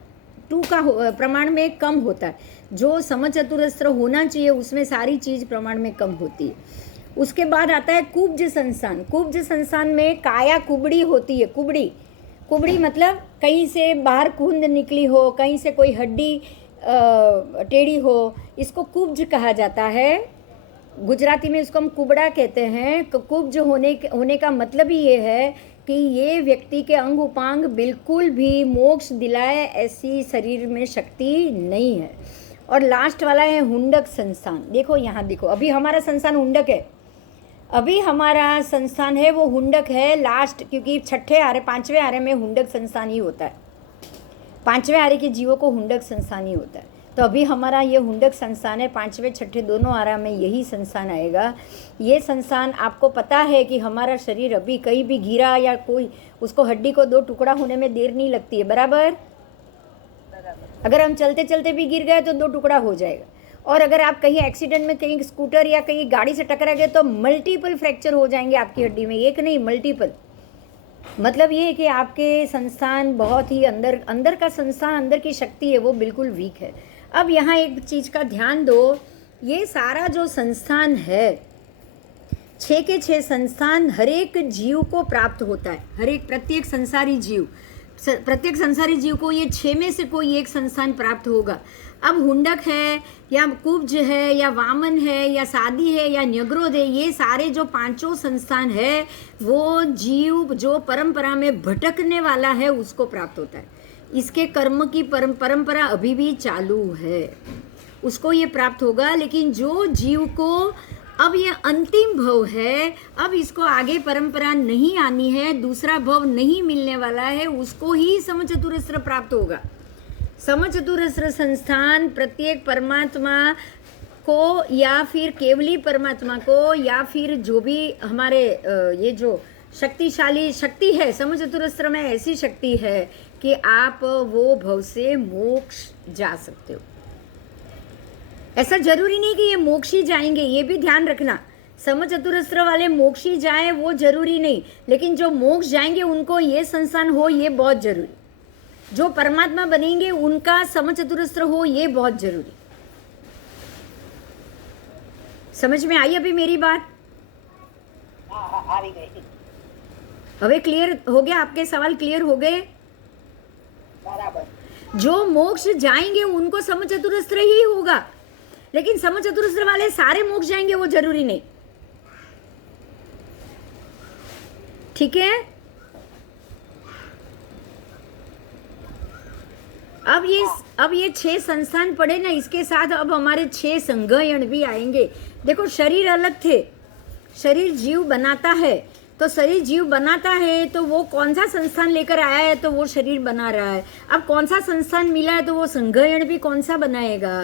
टूका प्रमाण में कम होता है। जो समचतुरस्त्र होना चाहिए उसमें सारी चीज़ प्रमाण में कम होती है। उसके बाद आता है कुब्ज संस्थान। कुब्ज संस्थान में काया कुबड़ी होती है। कुबड़ी, कुबड़ी मतलब कहीं से बाहर खून निकली हो, कहीं से कोई हड्डी टेढ़ी हो, इसको कुब्ज कहा जाता है। गुजराती में इसको हम कुबड़ा कहते हैं। कुब्ज होने का मतलब ही ये है कि ये व्यक्ति के अंग उपांग बिल्कुल भी मोक्ष दिलाए ऐसी शरीर में शक्ति नहीं है। और लास्ट वाला है हुंडक संस्थान। देखो यहाँ देखो, अभी हमारा संस्थान हुंडक है, अभी हमारा संस्थान है वो हुंडक है लास्ट, क्योंकि छठे आरे 5वें आरे में हुंडक संस्थान ही होता है। 5वें आरे के जीवों को हुंडक संस्थान ही होता है। तो अभी हमारा ये हुंडक संस्थान है। 5वें 6ठे दोनों आरा में यही संस्थान आएगा। ये संस्थान, आपको पता है कि हमारा शरीर अभी कहीं भी गिरा या कोई उसको हड्डी को 2 टुकड़ा होने में देर नहीं लगती है, बराबर। अगर हम चलते चलते भी गिर गए तो 2 टुकड़ा हो जाएगा। और अगर आप कहीं एक्सीडेंट में कहीं स्कूटर या कहीं गाड़ी से टकरा गए तो मल्टीपल फ्रैक्चर हो जाएंगे आपकी हड्डी में, एक नहीं मल्टीपल। मतलब ये है कि आपके संस्थान बहुत ही अंदर का संस्थान, अंदर की शक्ति है वो बिल्कुल वीक है। अब यहाँ एक चीज़ का ध्यान दो, ये सारा जो संस्थान है 6 के 6 संस्थान हर एक जीव को प्राप्त होता है। हर एक प्रत्येक संसारी जीव को ये 6 में से कोई एक संस्थान प्राप्त होगा। अब हुंडक है या कुब्ज है या वामन है या सादी है या न्यग्रोध है, ये सारे जो 5 संस्थान है वो जीव जो परंपरा में भटकने वाला है उसको प्राप्त होता है। इसके कर्म की परंपरा अभी भी चालू है, उसको ये प्राप्त होगा। लेकिन जो जीव को अब ये अंतिम भव है, अब इसको आगे परंपरा नहीं आनी है, दूसरा भव नहीं मिलने वाला है, उसको ही समचतुरस्र प्राप्त होगा। समचतुरस्र संस्थान प्रत्येक परमात्मा को या फिर केवली परमात्मा को या फिर जो भी हमारे ये जो शक्तिशाली शक्ति है, समचतुरस्र में ऐसी शक्ति है कि आप वो भव से मोक्ष जा सकते हो। ऐसा जरूरी नहीं कि ये मोक्ष ही जाएंगे, ये भी ध्यान रखना। समचतुरस्र वाले मोक्ष ही जाए वो जरूरी नहीं, लेकिन जो मोक्ष जाएंगे उनको ये संस्थान हो ये बहुत जरूरी। जो परमात्मा बनेंगे उनका समचतुरस्र हो ये बहुत जरूरी। समझ में आई अभी मेरी बात? आ गई। હવે क्लियर हो गया? आपके सवाल क्लियर हो गए? बराबर। जो मोक्ष जाएंगे उनको समचतुरस्र ही होगा, लेकिन समचतुरस्र वाले सारे मोक्ष जाएंगे वो जरूरी नहीं। ठीक है? अब ये 6 संस्थान पढ़े ना, इसके साथ अब हमारे 6 संघयन भी आएंगे। देखो शरीर अलग थे, शरीर जीव बनाता है, तो शरीर जीव बनाता है तो वो कौन सा संस्थान लेकर आया है तो वो शरीर बना रहा है। अब कौन सा संस्थान मिला है तो वो संघयन भी कौन सा बनाएगा।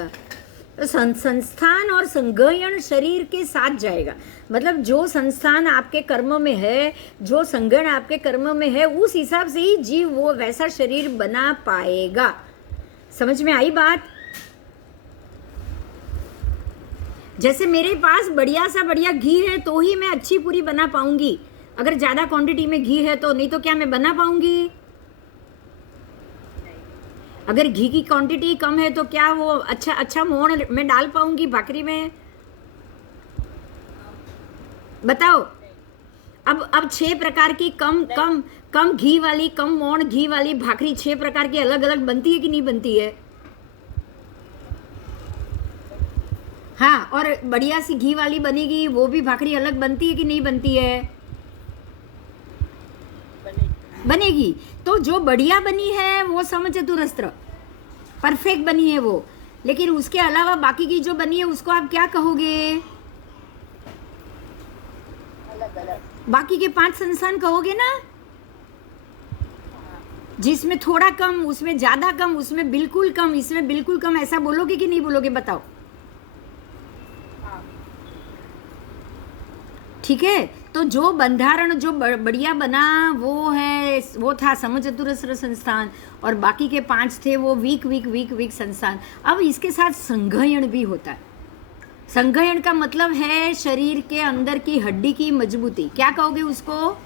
तो संस्थान और संघयन शरीर के साथ जाएगा। मतलब जो संस्थान आपके कर्म में है, जो संगण आपके कर्म में है, उस हिसाब से ही जीव वो वैसा शरीर बना पाएगा। समझ में आई बात? जैसे मेरे पास बढ़िया सा बढ़िया घी है तो ही मैं अच्छी पूरी बना पाऊंगी। अगर ज़्यादा क्वांटिटी में घी है तो, नहीं तो क्या मैं बना पाऊंगी? अगर घी की क्वांटिटी कम है तो क्या वो अच्छा मोहन मैं डाल पाऊंगी भाकरी में? बताओ। अब 6 प्रकार की कम घी वाली, कम मोहन घी वाली भाकरी 6 प्रकार की अलग अलग बनती है कि नहीं बनती है? हाँ, और बढ़िया सी घी वाली बनेगी वो भी भाकरी अलग बनती है कि नहीं बनती है? बनेगी। तो जो बढ़िया बनी है वो समचतुरस्र परफेक्ट बनी है वो, लेकिन उसके अलावा बाकी की जो बनी है उसको आप क्या कहोगे? बाकी के 5 संस्थान कहोगे ना, जिसमें थोड़ा कम, उसमें ज्यादा कम, उसमें बिल्कुल कम, इसमें बिल्कुल कम, ऐसा बोलोगे कि नहीं बोलोगे? बताओ। ठीक है? तो जो बंधारण जो बढ़िया बना वो था समचतुरस्र संस्थान, और बाकी के 5 थे वो वीक संस्थान। अब इसके साथ संघयन भी होता है। संघयन का मतलब है शरीर के अंदर की हड्डी की मजबूती। क्या कहोगे उसको?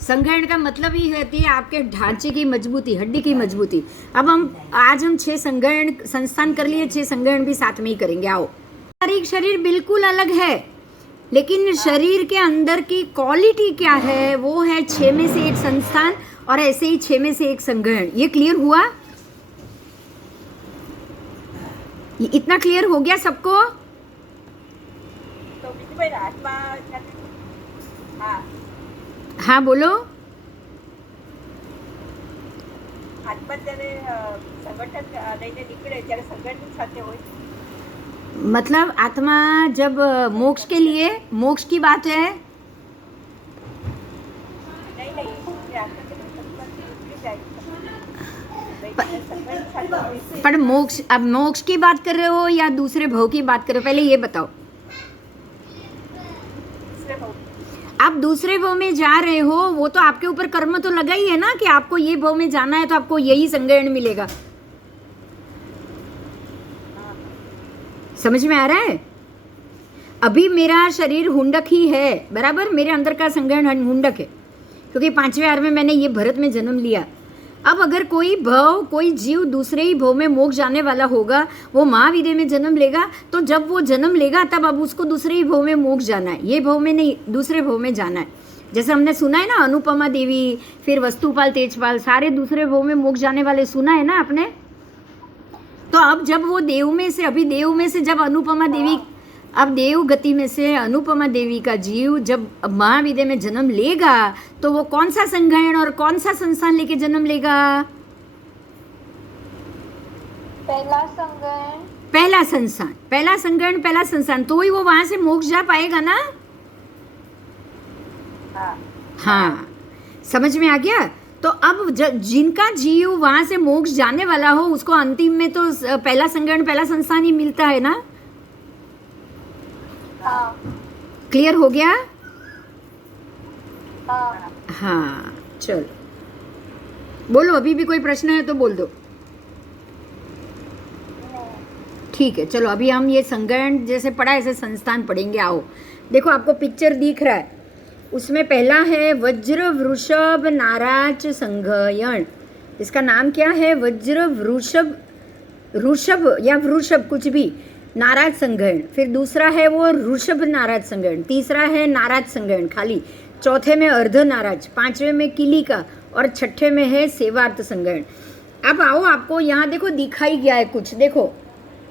संघयन का मतलब ही होती है आपके ढांचे की मजबूती, हड्डी की मजबूती। अब आज हम 6 संघयन संस्थान कर लिए, 6 संघयन भी साथ में ही करेंगे। आओ। सांसारिक शरीर बिल्कुल अलग है, लेकिन शरीर के अंदर की क्वालिटी क्या है, वो है 6 में से एक संस्थान और ऐसे ही 6 में से एक संग्रहण। ये क्लियर हुआ? ये इतना क्लियर हो गया सबको? तो બીજું ભાઈ આત્મા હા हाँ बोलो। આત્મા જ્યારે સંગઠન લઈને નીકળે ત્યારે સંગઠન સાથે હોય मतलब आत्मा जब मोक्ष के लिए, मोक्ष की बात है। નહીં નહીં એ આત્મા જ્યારે સંગઠનથી નીકળી જાય સંગઠન સાથે હોય पर मोक्ष, अब मोक्ष की बात कर रहे हो या दूसरे भव की बात कर रहे हो, पहले ये बताओ। दूसरे भाव आप दूसरे भव में जा रहे हो, वो तो आपके ऊपर कर्म तो लगा ही है ना कि आपको ये भव में जाना है तो आपको यही संग्रहण मिलेगा। समझ में आ रहा है? अभी मेरा शरीर हुंडक ही है, बराबर, मेरे अंदर का संग्रहण हुंडक है, क्योंकि 5वें आर में मैंने ये भरत में जन्म लिया। अब अगर कोई भव, कोई जीव दूसरे ही भव में मोक्ष जाने वाला होगा, वो महाविद्या में जन्म लेगा, तो जब वो जन्म लेगा तब अब उसको दूसरे ही भव में मोक्ष जाना है, ये भव में नहीं, दूसरे भव में जाना है। जैसे हमने सुना है ना, अनुपमा देवी, फिर वस्तुपाल, तेजपाल, सारे दूसरे भव में मोक्ष जाने वाले सुना है ना आपने। तो अब जब वो देव में से, अभी देव में से जब अनुपमा देवी, अब देव गति में से अनुपमा देवी का जीव जब महाविद्या में जन्म लेगा तो वो कौन सा संग्रहण और कौन सा संस्थान लेके जन्म लेगा? पहला संग्रहण पहला संस्थान, पहला संग्रहण, पहला संस्थान, तो ही वो वहां से मोक्ष जा पाएगा ना। हाँ, समझ में आ गया? तो अब जिनका जीव वहां से मोक्ष जाने वाला हो, उसको अंतिम में तो पहला संग्रहण, पहला संस्थान ही मिलता है ना। क्लियर हो गया? हाँ, चलो बोलो, अभी भी कोई प्रश्न है तो बोल दो। ठीक है, चलो अभी हम ये संग्रहण जैसे पढ़ा ऐसे संस्थान पढ़ेंगे। आओ देखो, आपको पिक्चर दिख रहा है, उसमें पहला है वज्र वृषभ नाराज संघयन। इसका नाम क्या है? वज्र वृषभ, ऋषभ या वृषभ कुछ भी, नाराज संग्रहण। फिर दूसरा है वो ऋषभ नाराज संग्रहण, तीसरा है नाराज संग्रहण खाली, चौथे में अर्ध नाराज, पांचवें में किलिका और छठे में है सेवार्थ संग्रहण। अब आओ, आपको यहाँ देखो दिखाई गया है कुछ, देखो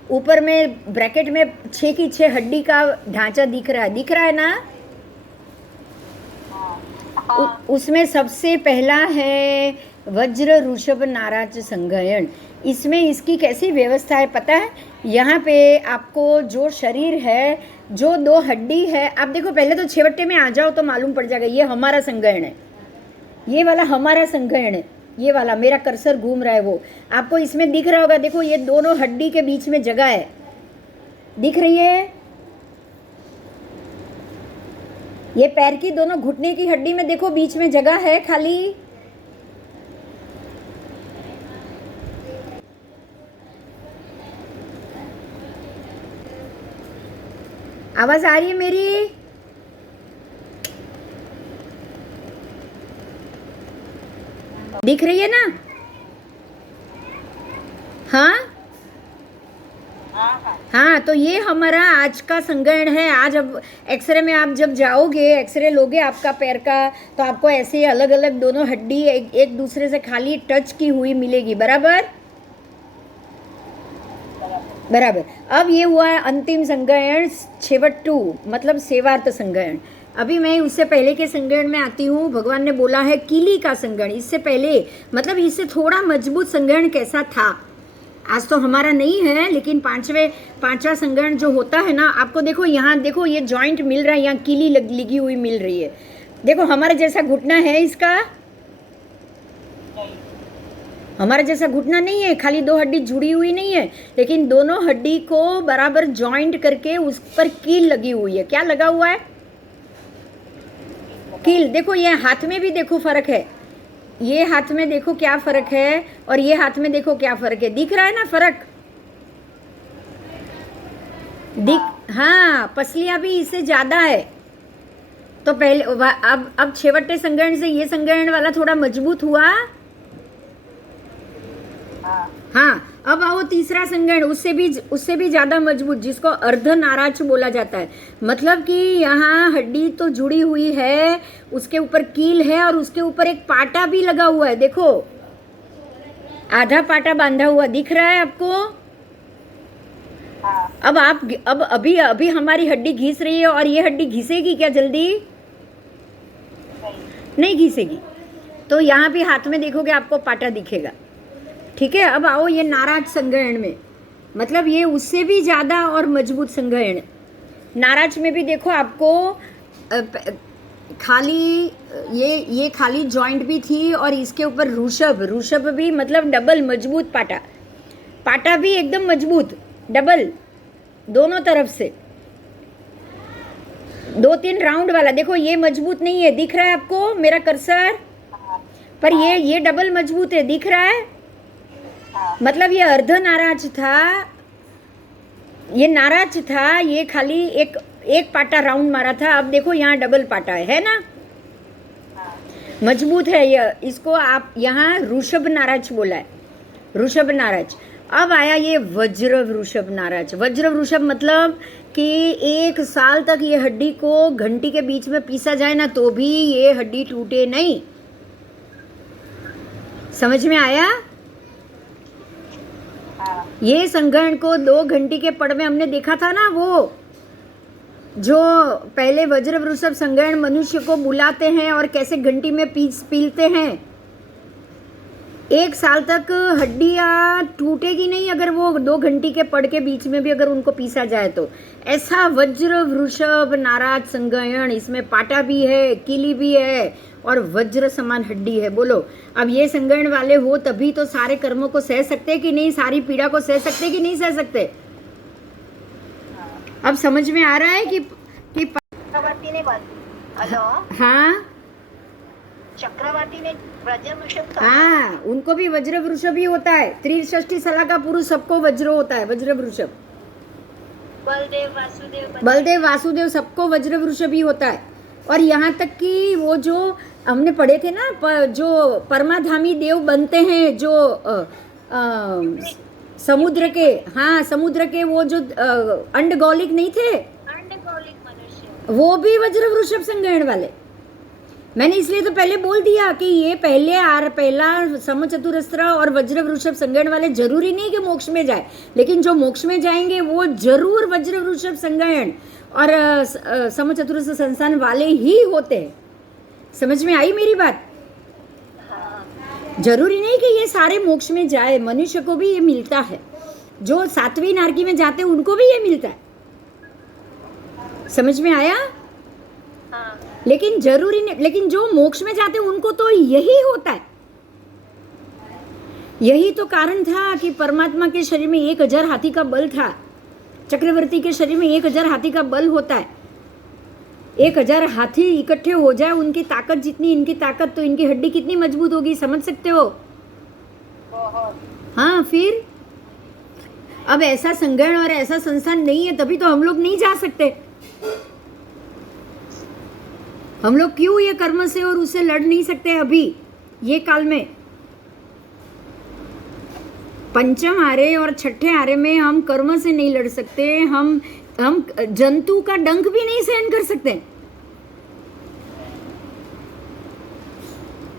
ऊपर में ब्रैकेट में 6 की 6 हड्डी का ढांचा दिख रहा है ना। उसमें सबसे पहला है वज्र ऋषभ नाराज संग्रहण। इसमें इसकी कैसी व्यवस्था है पता है? यहाँ पे आपको जो शरीर है, जो 2 हड्डी है, आप देखो पहले तो छेवट्टे में आ जाओ तो मालूम पड़ जाएगा, ये हमारा संग्रहण है, ये वाला हमारा संग्रहण है, ये वाला मेरा कर्सर घूम रहा है वो आपको इसमें दिख रहा होगा। देखो ये दोनों हड्डी के बीच में जगह है, दिख रही है? ये पैर की दोनों घुटने की हड्डी में देखो बीच में जगह है खाली। आवाज आ रही है मेरी? दिख रही है ना? हाँ हाँ, तो ये हमारा आज का संग्रहण है। आज अब एक्सरे में आप जब जाओगे, एक्सरे लोगे आपका पैर का, तो आपको ऐसे अलग अलग दोनों हड्डी एक दूसरे से खाली टच की हुई मिलेगी, बराबर बराबर। अब ये हुआ अंतिम संग्रहण, छेवट्टू मतलब सेवार्थ संग्रहण। अभी मैं उससे पहले के संग्रहण में आती हूँ। भगवान ने बोला है कीली का संग्रहण, इससे पहले मतलब इससे थोड़ा मजबूत संग्रहण कैसा था, आज तो हमारा नहीं है, लेकिन पांचवा संग्रहण जो होता है ना, आपको देखो यहाँ देखो ये जॉइंट मिल रहा है, यहाँ कीली लगी हुई मिल रही है। देखो हमारे जैसा घुटना है इसका, हमारा जैसा घुटना नहीं है, खाली 2 हड्डी जुड़ी हुई नहीं है, लेकिन दोनों हड्डी को बराबर जॉइंट करके उस पर कील लगी हुई है। क्या लगा हुआ है? कील। देखो ये हाथ में भी देखो फर्क है, ये हाथ में देखो क्या फर्क है और ये हाथ में देखो क्या फर्क है, दिख रहा है ना फर्क? दिख, हाँ, पसलियां भी इससे ज्यादा है। तो पहले अब छेवट्टे संग्रहण से ये संग्रहण वाला थोड़ा मजबूत हुआ। हाँ, अब आओ तीसरा संगण, उससे भी ज्यादा मजबूत, जिसको अर्धनाराज बोला जाता है। मतलब कि यहाँ हड्डी तो जुड़ी हुई है, उसके ऊपर कील है और उसके ऊपर एक पाटा भी लगा हुआ है। देखो आधा पाटा बांधा हुआ दिख रहा है आपको। अब अभी अभी हमारी हड्डी घिस रही है और ये हड्डी घिसेगी क्या जल्दी? नहीं घिसेगी। तो यहाँ भी हाथ में देखोगे आपको पाटा दिखेगा। ठीक है, अब आओ ये नाराज संगयन में, मतलब ये उससे भी ज़्यादा और मजबूत संगयन। नाराज में भी देखो आपको खाली ये खाली जॉइंट भी थी और इसके ऊपर ऋषभ भी, मतलब डबल मजबूत पाटा भी एकदम मजबूत डबल दोनों तरफ से, 2-3 राउंड वाला। देखो ये मजबूत नहीं है, दिख रहा है आपको मेरा कर्सर पर? ये डबल मजबूत है, दिख रहा है? मतलब ये अर्ध नाराज था, ये नाराज था, ये खाली एक पाटा राउंड मारा था। अब देखो यहाँ डबल पाटा है ना, मजबूत है ये। इसको आप यहाँ ऋषभ नाराज बोला है, ऋषभ नाराज। अब आया ये वज्र वृषभ नाराज। वज्र वृषभ मतलब कि 1 साल तक ये हड्डी को घंटी के बीच में पीसा जाए ना तो भी ये हड्डी टूटे नहीं। समझ में आया? ये संगरण को 2 घंटी के पड़ में हमने देखा था ना, वो जो पहले वज्र वृषभ संगरण मनुष्य को बुलाते हैं और कैसे घंटी में पीलते हैं। 1 साल तक हड्डियाँ टूटेगी नहीं अगर वो 2 घंटी के पड़ के बीच में भी अगर उनको पीसा जाए तो। ऐसा वज्र वृषभ नाराज संगयन, इसमें पाटा भी है, कीली भी है और वज्र समान हड्डी है। बोलो अब ये संगयन वाले हो तभी तो सारे कर्मों को सह सकते कि नहीं, सारी पीड़ा को सह सकते कि नहीं सह सकते? अब समझ में आ रहा है कि चक्रवर्ती ने हेलो, हाँ चक्रवर्ती ने वज्र वृषभ, हाँ उनको भी वज्र वृषभ ही होता है। त्रिषष्टि सला का पुरुष सबको वज्र होता है, वज्र वृषभ। बलदेव वासुदेव सबको वज्र वृषभ ही होता है। और यहाँ तक कि वो जो हमने पढ़े थे ना, जो परमाधामी देव बनते हैं, जो समुद्र के, हाँ समुद्र के वो जो अंडगौलिक नहीं थे, अंडगौलिक मनुष्य, वो भी वज्र वृषभ संगयन वाले। मैंने इसलिए तो पहले बोल दिया कि ये पहला समचतुरस्र और वज्र वृषभ संगयन वाले जरूरी नहीं कि मोक्ष में जाए, लेकिन जो मोक्ष में जाएंगे वो जरूर वज्र वृषभ संगयन और समचतुरस्र संस्थान वाले ही होते हैं। समझ में आई मेरी बात? जरूरी नहीं कि ये सारे मोक्ष में जाए, मनुष्य को भी ये मिलता है, जो 7वीं नारकी में जाते हैं उनको भी ये मिलता है। समझ में आया? लेकिन जरूरी नहीं, लेकिन जो मोक्ष में जाते हैं उनको तो यही होता है। यही तो कारण था कि परमात्मा के शरीर में 1000 हाथी का बल था, चक्रवर्ती के शरीर में 1000 हाथी का बल होता है। 1000 हाथी इकट्ठे हो जाए, उनकी ताकत जितनी इनकी ताकत, तो इनकी हड्डी कितनी मजबूत होगी, समझ सकते हो? हाँ फिर अब ऐसा संगठन और ऐसा संस्थान नहीं है, तभी तो हम लोग नहीं जा सकते। हम लोग क्यों ये कर्म से और उससे लड़ नहीं सकते अभी ये काल में? पंचम आरे और छठे आरे में हम कर्म से नहीं लड़ सकते, हम जंतु का डंक भी नहीं सहन कर सकते।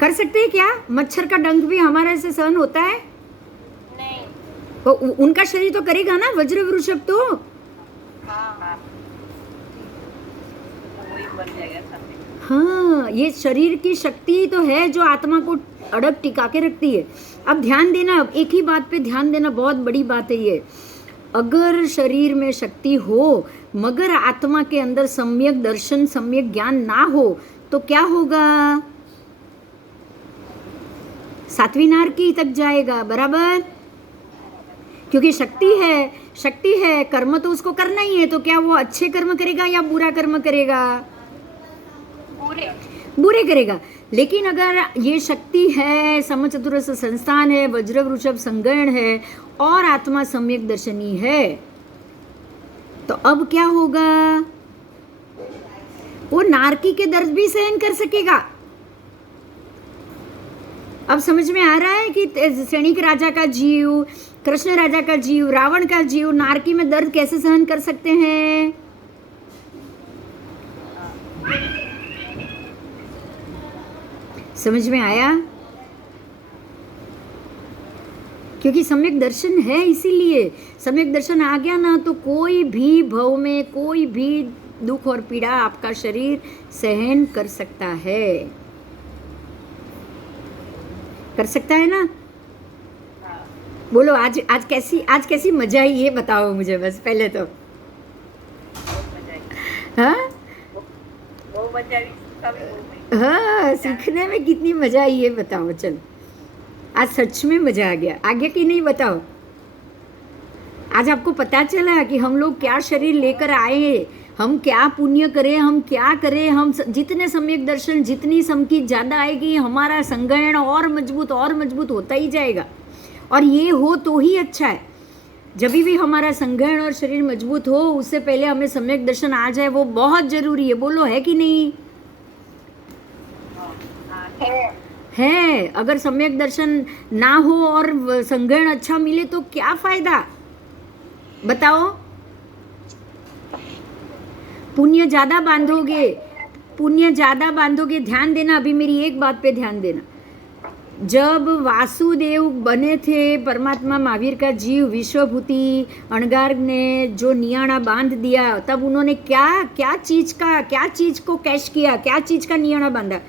कर सकते हैं क्या? मच्छर का डंक भी हमारे से सहन होता है? नहीं। तो उनका शरीर तो करेगा ना वज्र वृषभ तो। हाँ ये शरीर की शक्ति तो है जो आत्मा को अड़ग टिका के रखती है। अब ध्यान देना, अब एक ही बात पे ध्यान देना, बहुत बड़ी बात है ये। अगर शरीर में शक्ति हो मगर आत्मा के अंदर सम्यक दर्शन, सम्यक ज्ञान ना हो तो क्या होगा? 7वीं नारकी तक जाएगा, बराबर? क्योंकि शक्ति है, कर्म तो उसको करना ही है। तो क्या वो अच्छे कर्म करेगा या बुरा कर्म करेगा? बुरे करेगा। लेकिन अगर ये शक्ति है, समचतुरस्र संस्थान है, वज्र वृषभ संगयन है और आत्मा सम्यक दर्शनी है, तो अब क्या होगा? वो नारकी के दर्द भी सहन कर सकेगा। अब समझ में आ रहा है कि सैनिक राजा का जीव कृष्ण राजा का जीव, रावण का जीव नारकी में दर्द कैसे सहन कर सकते हैं? समझ में आया? क्योंकि सम्यक दर्शन है, इसीलिए सम्यक दर्शन आ गया ना तो कोई भी भव में कोई भी दुख और पीड़ा आपका शरीर सहन कर सकता है, कर सकता है ना? बोलो आज कैसी मजा आई ये बताओ मुझे बस पहले तो। हाँ हाँ, सीखने में कितनी मजा आई ये बताओ। चलो आज सच में मजा आ गया, आगे की नहीं बताओ। आज आपको पता चला कि हम लोग क्या शरीर लेकर आए, हम क्या पुण्य करें, हम क्या करें। हम जितने सम्यक दर्शन, जितनी समकी ज़्यादा आएगी, हमारा संग्रहण और मजबूत होता ही जाएगा। और ये हो तो ही अच्छा है। जब भी हमारा संग्रहण और शरीर मजबूत हो, उससे पहले हमें सम्यक दर्शन आ जाए, वो बहुत जरूरी है। बोलो है कि नहीं? है। अगर सम्यक दर्शन ना हो और संग्रहण अच्छा मिले तो क्या फायदा, बताओ? पुण्य ज्यादा बांधोगे। ध्यान देना, अभी मेरी एक बात पे ध्यान देना। जब वासुदेव बने थे, परमात्मा महावीर का जीव, विश्वभूति अणगार ने जो नियाणा बांध दिया, तब उन्होंने क्या चीज को कैश किया, क्या चीज का नियाणा बांधा?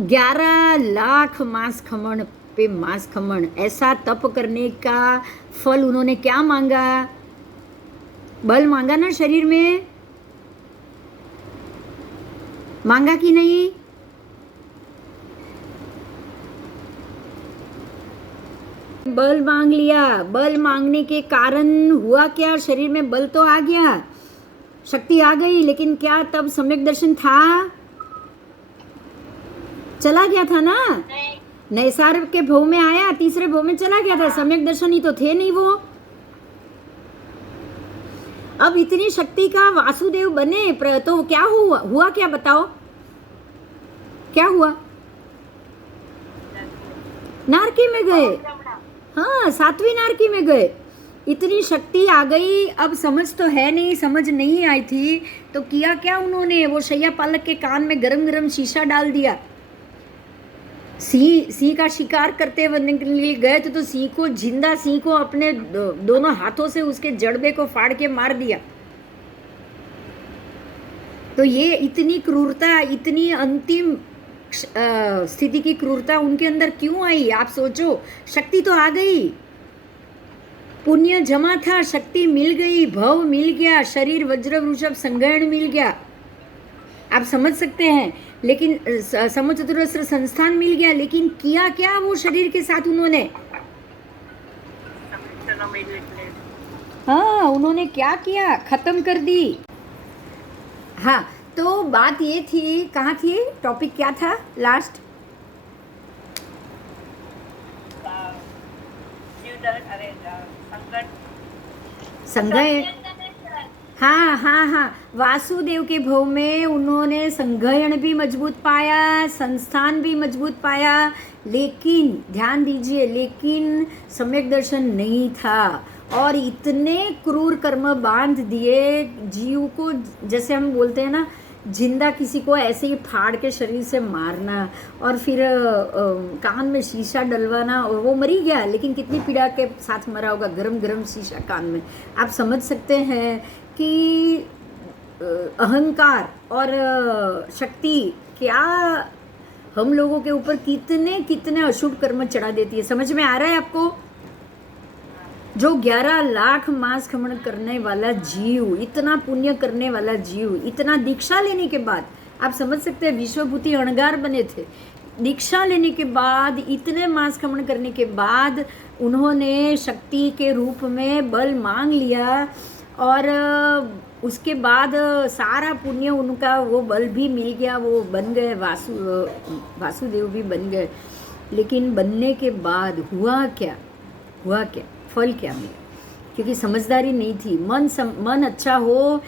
11 लाख मांस खमण पे मांस खमण, ऐसा तप करने का फल उन्होंने क्या मांगा? बल मांगा ना शरीर में, मांगा कि नहीं? बल मांग लिया। बल मांगने के कारण हुआ क्या? शरीर में बल तो आ गया, शक्ति आ गई, लेकिन क्या तब सम्यक दर्शन था? चला गया था ना? नैसार के भव में आया, तीसरे भव में चला गया था, सम्यक दर्शन ही तो थे नहीं वो। अब इतनी शक्ति का वासुदेव बने तो क्या हुआ क्या बताओ? क्या हुआ? नारकी में गए। हाँ, 7वीं नारकी में गए। इतनी शक्ति आ गई। अब समझ तो है नहीं, समझ नहीं आई थी तो किया क्या उन्होंने? वो शैया पालक के कान में गरम गरम शीशा डाल दिया। सिंह का शिकार करते हुए गए तो जिंदा सिंह को अपने दोनों हाथों से उसके जड़बे को फाड़ के मार दिया। तो ये इतनी क्रूरता, इतनी अंतिम स्थिति की क्रूरता उनके अंदर क्यों आई? आप सोचो। शक्ति तो आ गई, पुण्य जमा था, शक्ति मिल गई, भव मिल गया, शरीर वज्र वृषभ संग्रहण मिल गया, आप समझ सकते हैं। लेकिन समचतुरस्र संस्थान मिल गया, लेकिन किया क्या वो शरीर के साथ उन्होंने? हाँ, उन्होंने क्या किया? खत्म कर दी। हाँ, तो बात ये थी, कहाँ थी? टॉपिक क्या था लास्ट? संग्रह। हाँ, वासुदेव के भव में उन्होंने संग्रहण भी मजबूत पाया, संस्थान भी मजबूत पाया, लेकिन ध्यान दीजिए, लेकिन सम्यक दर्शन नहीं था और इतने क्रूर कर्म बांध दिए जीव को। जैसे हम बोलते हैं ना, जिंदा किसी को ऐसे ही फाड़ के शरीर से मारना और फिर कान में शीशा डलवाना, और वो मरी गया, लेकिन कितनी पीड़ा के साथ मरा होगा, गरम गरम शीशा कान में। आप समझ सकते हैं कि अहंकार और शक्ति क्या हम लोगों के ऊपर कितने अशुभ कर्म चढ़ा देती है। समझ में आ रहा है आपको? जो 11 लाख मांस खमन करने वाला जीव, इतना पुण्य करने वाला जीव, इतना दीक्षा लेने के बाद, आप समझ सकते हैं, विश्वभूति अणगार बने थे। दीक्षा लेने के बाद, इतने मांस खमन करने के बाद उन्होंने शक्ति के रूप में बल मांग लिया और उसके बाद सारा पुण्य उनका, वो बल भी मिल गया, वो बन गए, वासुदेव भी बन गए। लेकिन बनने के बाद हुआ क्या? फल क्या मिला? क्योंकि समझदारी नहीं थी। मन अच्छा हो,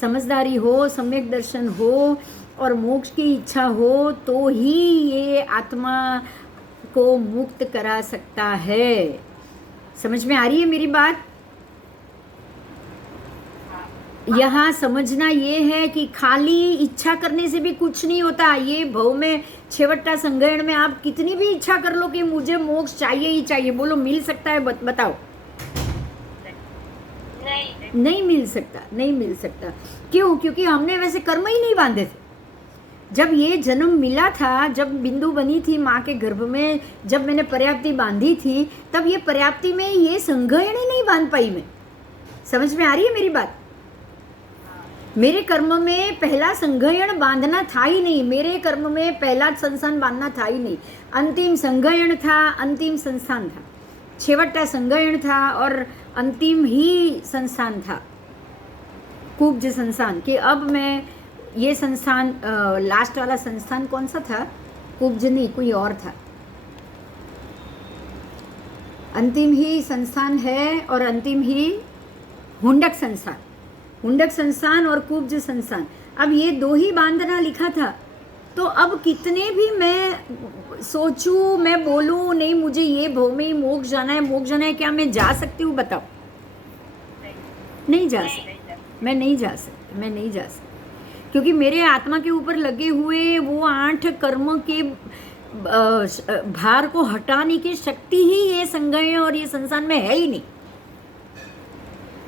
समझदारी हो, सम्यक दर्शन हो और मोक्ष की इच्छा हो तो ही ये आत्मा को मुक्त करा सकता है। समझ में आ रही है मेरी बात? यहाँ समझना ये है कि खाली इच्छा करने से भी कुछ नहीं होता। ये भव में छेवट्टा संग्रहण में आप कितनी भी इच्छा कर लो कि मुझे मोक्ष चाहिए ही चाहिए, बोलो मिल सकता है? बताओ। नहीं मिल सकता, नहीं मिल सकता। क्यों? क्योंकि हमने वैसे कर्म ही नहीं बांधे थे। जब ये जन्म मिला था, जब बिंदु बनी थी माँ के गर्भ में, जब मैंने पर्याप्ति बांधी थी, तब ये पर्याप्ति में ये संग्रहण ही नहीं बांध पाई मैं। समझ में आ रही है मेरी बात? मेरे कर्म में पहला संग्रहण बांधना था ही नहीं, मेरे कर्म में पहला संस्थान बांधना था ही नहीं। अंतिम संग्रहण था, अंतिम संस्थान था, छेवट्टा संग्रहण था और अंतिम ही संस्थान था, कुब्ज संस्थान। कि अब मैं ये संस्थान, लास्ट वाला संस्थान कौन सा था? कुब्ज नहीं, कोई और था। अंतिम ही संस्थान है और अंतिम ही हुंडक संस्थान, हुंडक संस्थान और कुब्ज संस्थान। अब ये दो ही बांधना लिखा था, तो अब कितने भी मैं सोचूं, मैं बोलूं नहीं मुझे ये भव में ही मोक्ष जाना है, मोक्ष जाना है, क्या मैं जा सकती हूँ? बताओ। नहीं जा सकती, मैं नहीं जा सकती, मैं नहीं जा सकती। क्योंकि मेरे आत्मा के ऊपर लगे हुए वो 8 कर्म के भार को हटाने की शक्ति ही ये संग्रहण और ये संसार में है ही नहीं।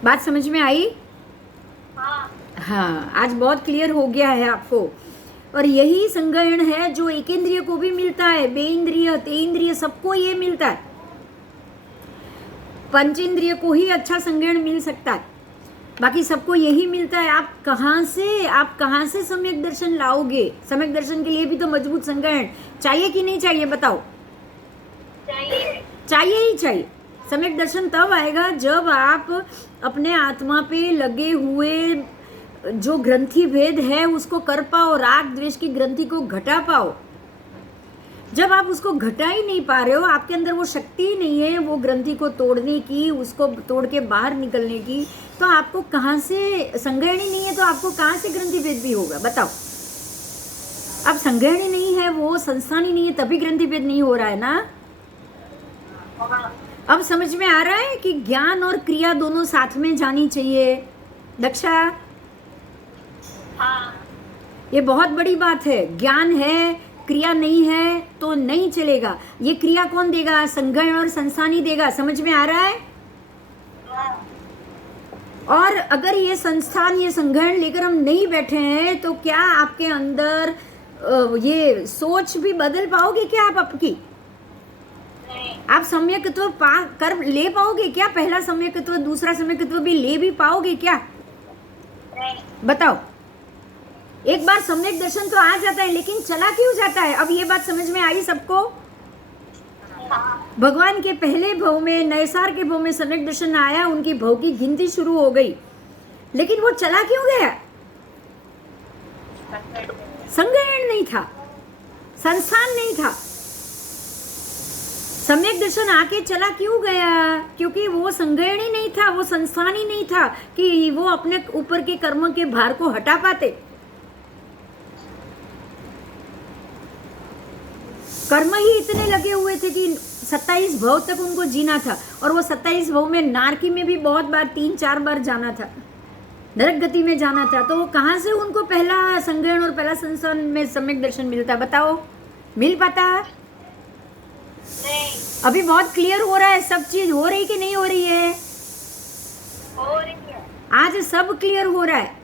बात समझ में आई? हाँ, आज बहुत क्लियर हो गया है आपको। और यही संग्रहण है जो एक इंद्रिय को भी मिलता है, बेइंद्रिय, तेइंद्रिय, सबको ये मिलता है। पंचेंद्रिय को ही अच्छा संग्रहण मिल सकता है, बाकी सबको यही मिलता है। आप कहाँ से सम्यक दर्शन लाओगे? सम्यक दर्शन के लिए भी तो मजबूत संग्रहण चाहिए कि नहीं चाहिए? बताओ। चाहिए ही चाहिए। सम्यक दर्शन तब आएगा जब आप अपने आत्मा पे लगे हुए जो ग्रंथि भेद है उसको कर पाओ, राग द्वेष की ग्रंथि को घटा पाओ। जब आप उसको घटा ही नहीं पा रहे हो, आपके अंदर वो शक्ति ही नहीं है वो ग्रंथि को तोड़ने की, उसको तोड़ के बाहर निकलने की, तो आपको कहाँ से संग्रहण ही नहीं है, तो आपको कहाँ से ग्रंथि भेद भी होगा? बताओ। अब संग्रहण ही नहीं है, वो संस्थान ही नहीं है, तभी ग्रंथि भेद नहीं हो रहा है ना। अब समझ में आ रहा है कि ज्ञान और क्रिया दोनों साथ में जानी चाहिए। दक्षा, ये बहुत बड़ी बात है। ज्ञान है, क्रिया नहीं है तो नहीं चलेगा। ये क्रिया कौन देगा? संग्रहण और संस्थान ही देगा। समझ में आ रहा है? और अगर ये संस्थान, ये संग्रहण लेकर हम नहीं बैठे हैं तो क्या आपके अंदर ये सोच भी बदल पाओगे क्या आप आपकी? आप सम्यकत्व कर ले पाओगे क्या? पहला सम्यकत्व, दूसरा सम्यकत्व भी ले भी पाओगे क्या? बताओ। एक बार सम्यक दर्शन तो आ जाता है, लेकिन चला क्यों जाता है? अब ये बात समझ में आई सबको? भगवान के पहले भव में, नयसार के भव में सम्यक दर्शन आया, उनकी भव की गिनती शुरू हो गई, लेकिन वो चला क्यों गया? संग्रहण नहीं था, संस्थान नहीं था। सम्यक दर्शन आके चला क्यों गया? क्योंकि वो संग्रहण ही नहीं था, वो संस्थान ही नहीं था कि वो अपने ऊपर के कर्म के भार को हटा पाते। कर्म ही इतने लगे हुए थे कि 27 भव तक उनको जीना था, और वो 27 भव में नारकी में भी बहुत बार 3-4 बार जाना था, नरक गति में जाना था। तो वो कहाँ से उनको पहला संग्रहण और पहला संस्थान में सम्यक दर्शन मिलता? बताओ, मिल पाता? नहीं। अभी बहुत क्लियर हो रहा है, सब चीज हो रही कि नहीं हो रही है? हो रही है। आज सब क्लियर हो रहा है,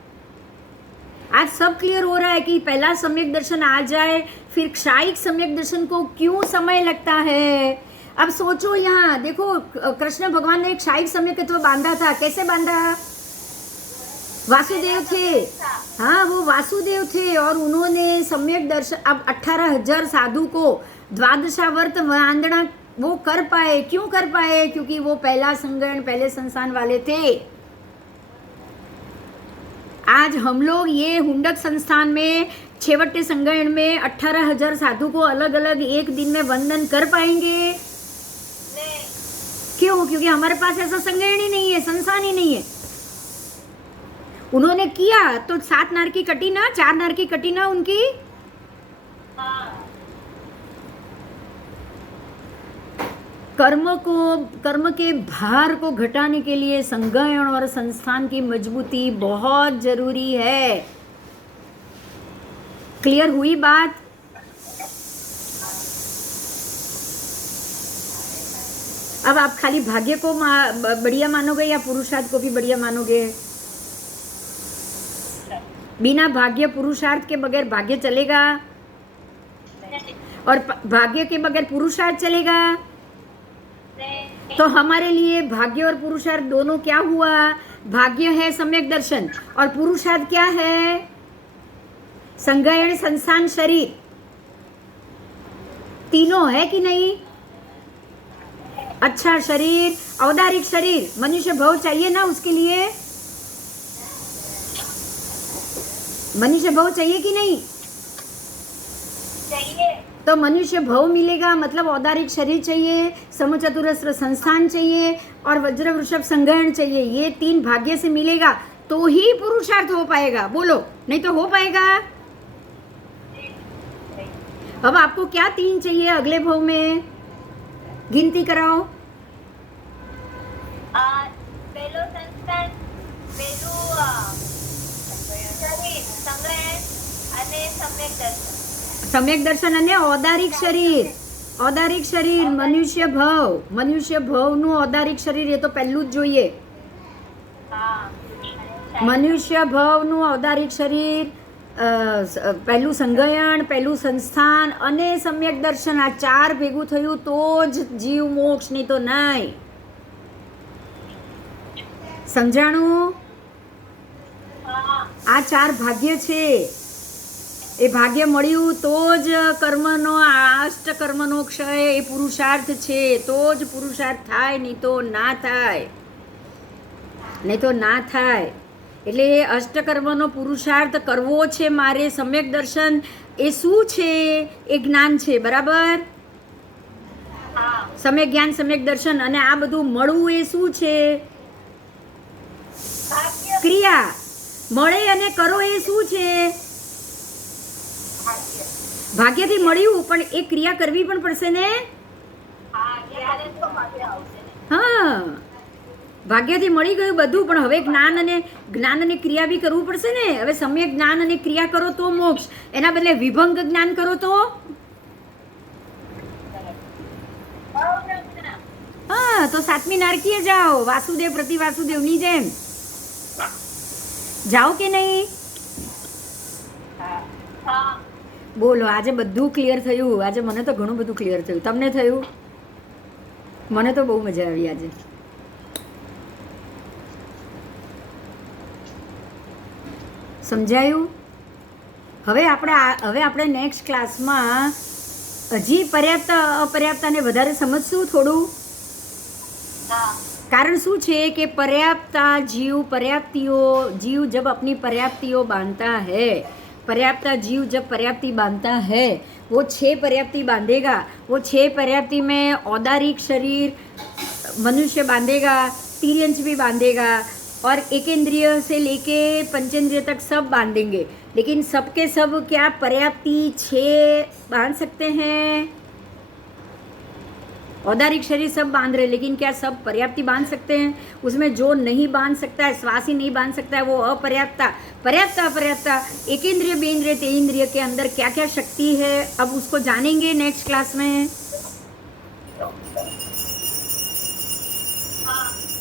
आज सब क्लियर हो रहा है कि पहला सम्यक दर्शन आ जाए, फिर क्षायिक सम्यक दर्शन को क्यों समय लगता है। अब सोचो, यहाँ देखो, कृष्ण भगवान ने एक क्षायिक सम्यकत्व बांधा था। कैसे बांधा? वासुदेव थे, हाँ वो वासुदेव थे, और उन्होंने सम्यक दर्शन, अब 18,000 साधु को द्वादशावर्त वंदना वो कर पाए। क्यों कर पाए? क्योंकि वो पहला संग्रहण, पहले संस्थान वाले थे। आज हम लोग ये हुंडक संस्थान में, छेवट्टे संग्रहण में 18,000 साधु को अलग अलग एक दिन में वंदन कर पाएंगे? क्यों? क्योंकि हमारे पास ऐसा संग्रहण ही नहीं है, संस्थान ही नहीं है। उन्होंने किया तो 7 नार की कटी ना, 4 नार की कटी ना उनकी। कर्म के भार को घटाने के लिए संज्ञान और संस्थान की मजबूती बहुत जरूरी है। क्लियर हुई बात? अब आप खाली भाग्य को बढ़िया मानोगे या पुरुषार्थ को भी बढ़िया मानोगे? बिना भाग्य पुरुषार्थ के बगैर भाग्य चलेगा और भाग्य के बगैर पुरुषार्थ चलेगा? तो हमारे लिए भाग्य और पुरुषार्थ दोनों क्या हुआ? भाग्य है सम्यक दर्शन और पुरुषार्थ क्या है? संज्ञान संस्थान शरीर। तीनों है कि नहीं? अच्छा शरीर, औदारिक शरीर, मनुष्य भव चाहिए ना उसके लिए? मनुष्य भव चाहिए कि नहीं? चाहिए। तो मनुष्य भव मिलेगा मतलब औदारिक शरीर चाहिए, समचतुरस्र संस्थान चाहिए और वज्र वृषभ संज्ञान चाहिए। ये तीन भाग्य से मिलेगा तो ही पुरुषार्थ हो पाएगा। बोलो, नहीं तो हो पाएगा? अब आपको क्या तीन चाहिए अगले भव में? गिनती कराओ। पहलो संस्थान, पहલું શરીર, સંગ્રહ અને સમ્યક દર્શન। सम्यक दर्शन અને औदारिक શરીર। औदारिક શરીર મનુષ્ય ભવનું औदारिक શરીર એ તો પહેલું જ જોઈએ। મનુષ્ય ભવનું औदारिक શરીર, પહેલું સંજ્ઞાન, પહેલું સંસ્થાન અને સમ્યક દર્શન, આ ચાર ભેગું થયું તો જ જીવ મોક્ષ, નહીં તો નહીં। સમજાણું? આ ચાર ભાગ્ય છે। એ ભાગ્ય મળ્યું તો જ કર્મનો અષ્ટ કર્મનો ક્ષય એ પુરુષાર્થ છે। તો જ પુરુષાર્થ થાય, નહીં તો ના થાય, નહીં તો ના થાય। એટલે અષ્ટકર્મનો પુરુષાર્થ કરવો છે મારે। સમ્યક દર્શન એ શું છે? એ જ્ઞાન છે, બરાબર? સમ્યક જ્ઞાન, સમ્યક દર્શન અને આ બધું મળવું એ શું છે? ક્રિયા। મળે અને કરો એ શું છે? ભાગ્યથી મળ્યું પણ એ ક્રિયા કરવી પણ પડશે ને? હા, ભાગ્યથી મળી ગયું બધું પણ હવે જ્ઞાન અને ક્રિયા બી કરવું પડશે ને। હવે સમ્યક જ્ઞાન અને ક્રિયા કરો તો મોક્ષ, એના બદલે વિભંગ જ્ઞાન કરો તો? હા, તો સાતમી નારકીએ જાઓ, વાસુદેવ પ્રતિ વાસુદેવની જેમ જાઓ કે નહીં? બોલો, આજે બધું ક્લિયર થયું? આજે મને તો ઘણું બધું ક્લિયર થયું। તમને થયું? મને તો બહુ મજા આવી આજે। સમજાયું? હવે આપણે નેક્સ્ટ ક્લાસમાં હજી પર્યાપ્ત અપર્યાપ્તને વધારે સમજશું થોડું। कारण શું છે કે पर्याप्ता जीव जब अपनी पर्याप्तियों बांधता है, पर्याप्ता जीव जब पर्याप्ति बांधता है, वो 6 पर्याप्ति बांधेगा। वो 6 पर्याप्ति में औदारिक शरीर मनुष्य बांधेगा, तिर्यंच भी बांधेगा और एकेंद्रिय से लेके पंचेंद्रिय तक सब बांधेंगे। लेकिन सबके सब क्या पर्याप्ति 6 बांध सकते हैं? औदारिक शरीर सब बांध रहे, लेकिन क्या सब पर्याप्ति बांध सकते हैं? उसमें जो नहीं बांध सकता है, श्वास ही नहीं बांध सकता है, वो अपर्याप्ता। एकेंद्रिय, बेंद्रिय, तेंद्रिय के अंदर क्या क्या शक्ति है, अब उसको जानेंगे नेक्स्ट क्लास में।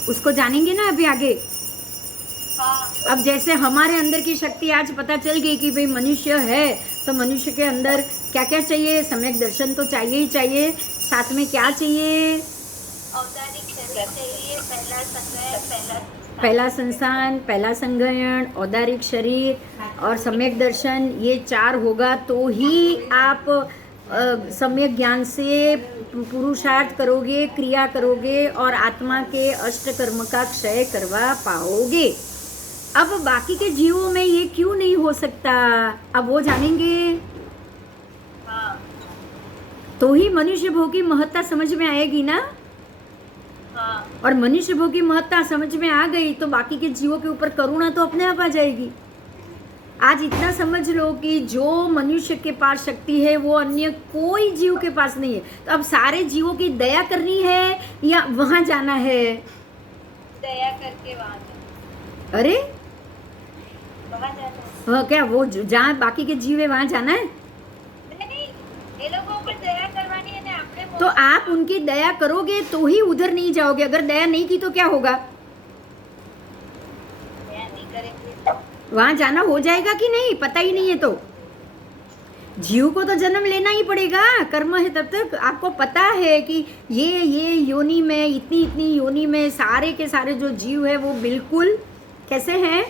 उसको जानेंगे ना अभी आगे। अब जैसे हमारे अंदर की शक्ति आज पता चल गई कि भाई मनुष्य है, तो मनुष्य के अंदर क्या क्या चाहिए? सम्यक दर्शन तो चाहिए ही चाहिए, साथ में क्या चाहिए? औदारिक शरीर चाहिए, पहला संस्थान, पहला संज्ञान, औदारिक शरीर और सम्यक दर्शन, ये 4 होगा तो ही आप सम्यक ज्ञान से पुरुषार्थ करोगे, क्रिया करोगे और आत्मा के अष्ट कर्म का क्षय करवा पाओगे। अब बाकी के जीवों में ये क्यों नहीं हो सकता, अब वो जानेंगे। तो ही मनुष्य भोग की महत्ता समझ में आएगी ना। और मनुष्य भोग की महत्ता समझ में आ गई तो बाकी के जीवों के ऊपर करुणा तो अपने आप आ जाएगी। आज इतना समझ लो कि जो मनुष्य के पास शक्ति है वो अन्य कोई जीव के पास नहीं है। तो अब सारे जीवों की दया करनी है या वहां जाना है? दया करके वहाँ जाना। अरे वहाँ जाना है। हाँ, क्या वो जहाँ बाकी के जीव है वहां जाना है? नहीं, ये लोगों पर दया करवानी है ना अपने तो आप उनकी दया करोगे तो ही उधर नहीं जाओगे। अगर दया नहीं की तो क्या होगा? दया नहीं करेंगे वहां जाना हो जाएगा कि नहीं पता ही नहीं है। तो जीव को तो जन्म लेना ही पड़ेगा, कर्म है तब तक। आपको पता है कि ये योनि में इतनी इतनी योनि में सारे के सारे जो जीव है वो बिल्कुल कैसे हैं?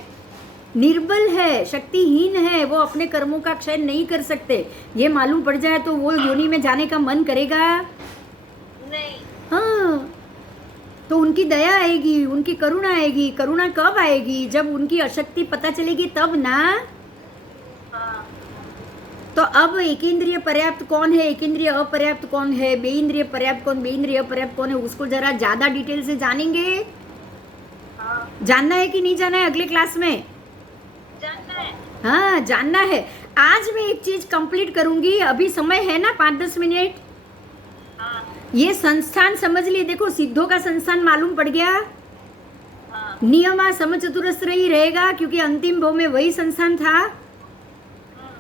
निर्बल है, शक्तिहीन है, वो अपने कर्मों का क्षय नहीं कर सकते। ये मालूम पड़ जाए तो वो योनि में जाने का मन करेगा नहीं। हाँ, तो उनकी दया आएगी, उनकी करुणा आएगी। करुणा कब आएगी? जब उनकी अशक्ति पता चलेगी तब ना। हाँ। तो अब एकेंद्रिय पर्याप्त कौन है, एकेंद्रिय अपर्याप्त कौन है, बेइंद्रिय पर्याप्त कौन, बेइंद्रिय अपर्याप्त कौन है, उसको जरा ज्यादा डिटेल से जानेंगे। हाँ। जानना है कि नहीं जानना है अगले क्लास में? जानना है। हाँ जानना है। आज मैं एक चीज कंप्लीट करूंगी, अभी समय है ना 5-10 मिनट। हाँ। ये संस्थान समझ लिए। देखो सिद्धों का संस्थान मालूम पड़ गया। हाँ। नियमा समचतुरस्र ही रहेगा क्योंकि अंतिम भाव में वही संस्थान था।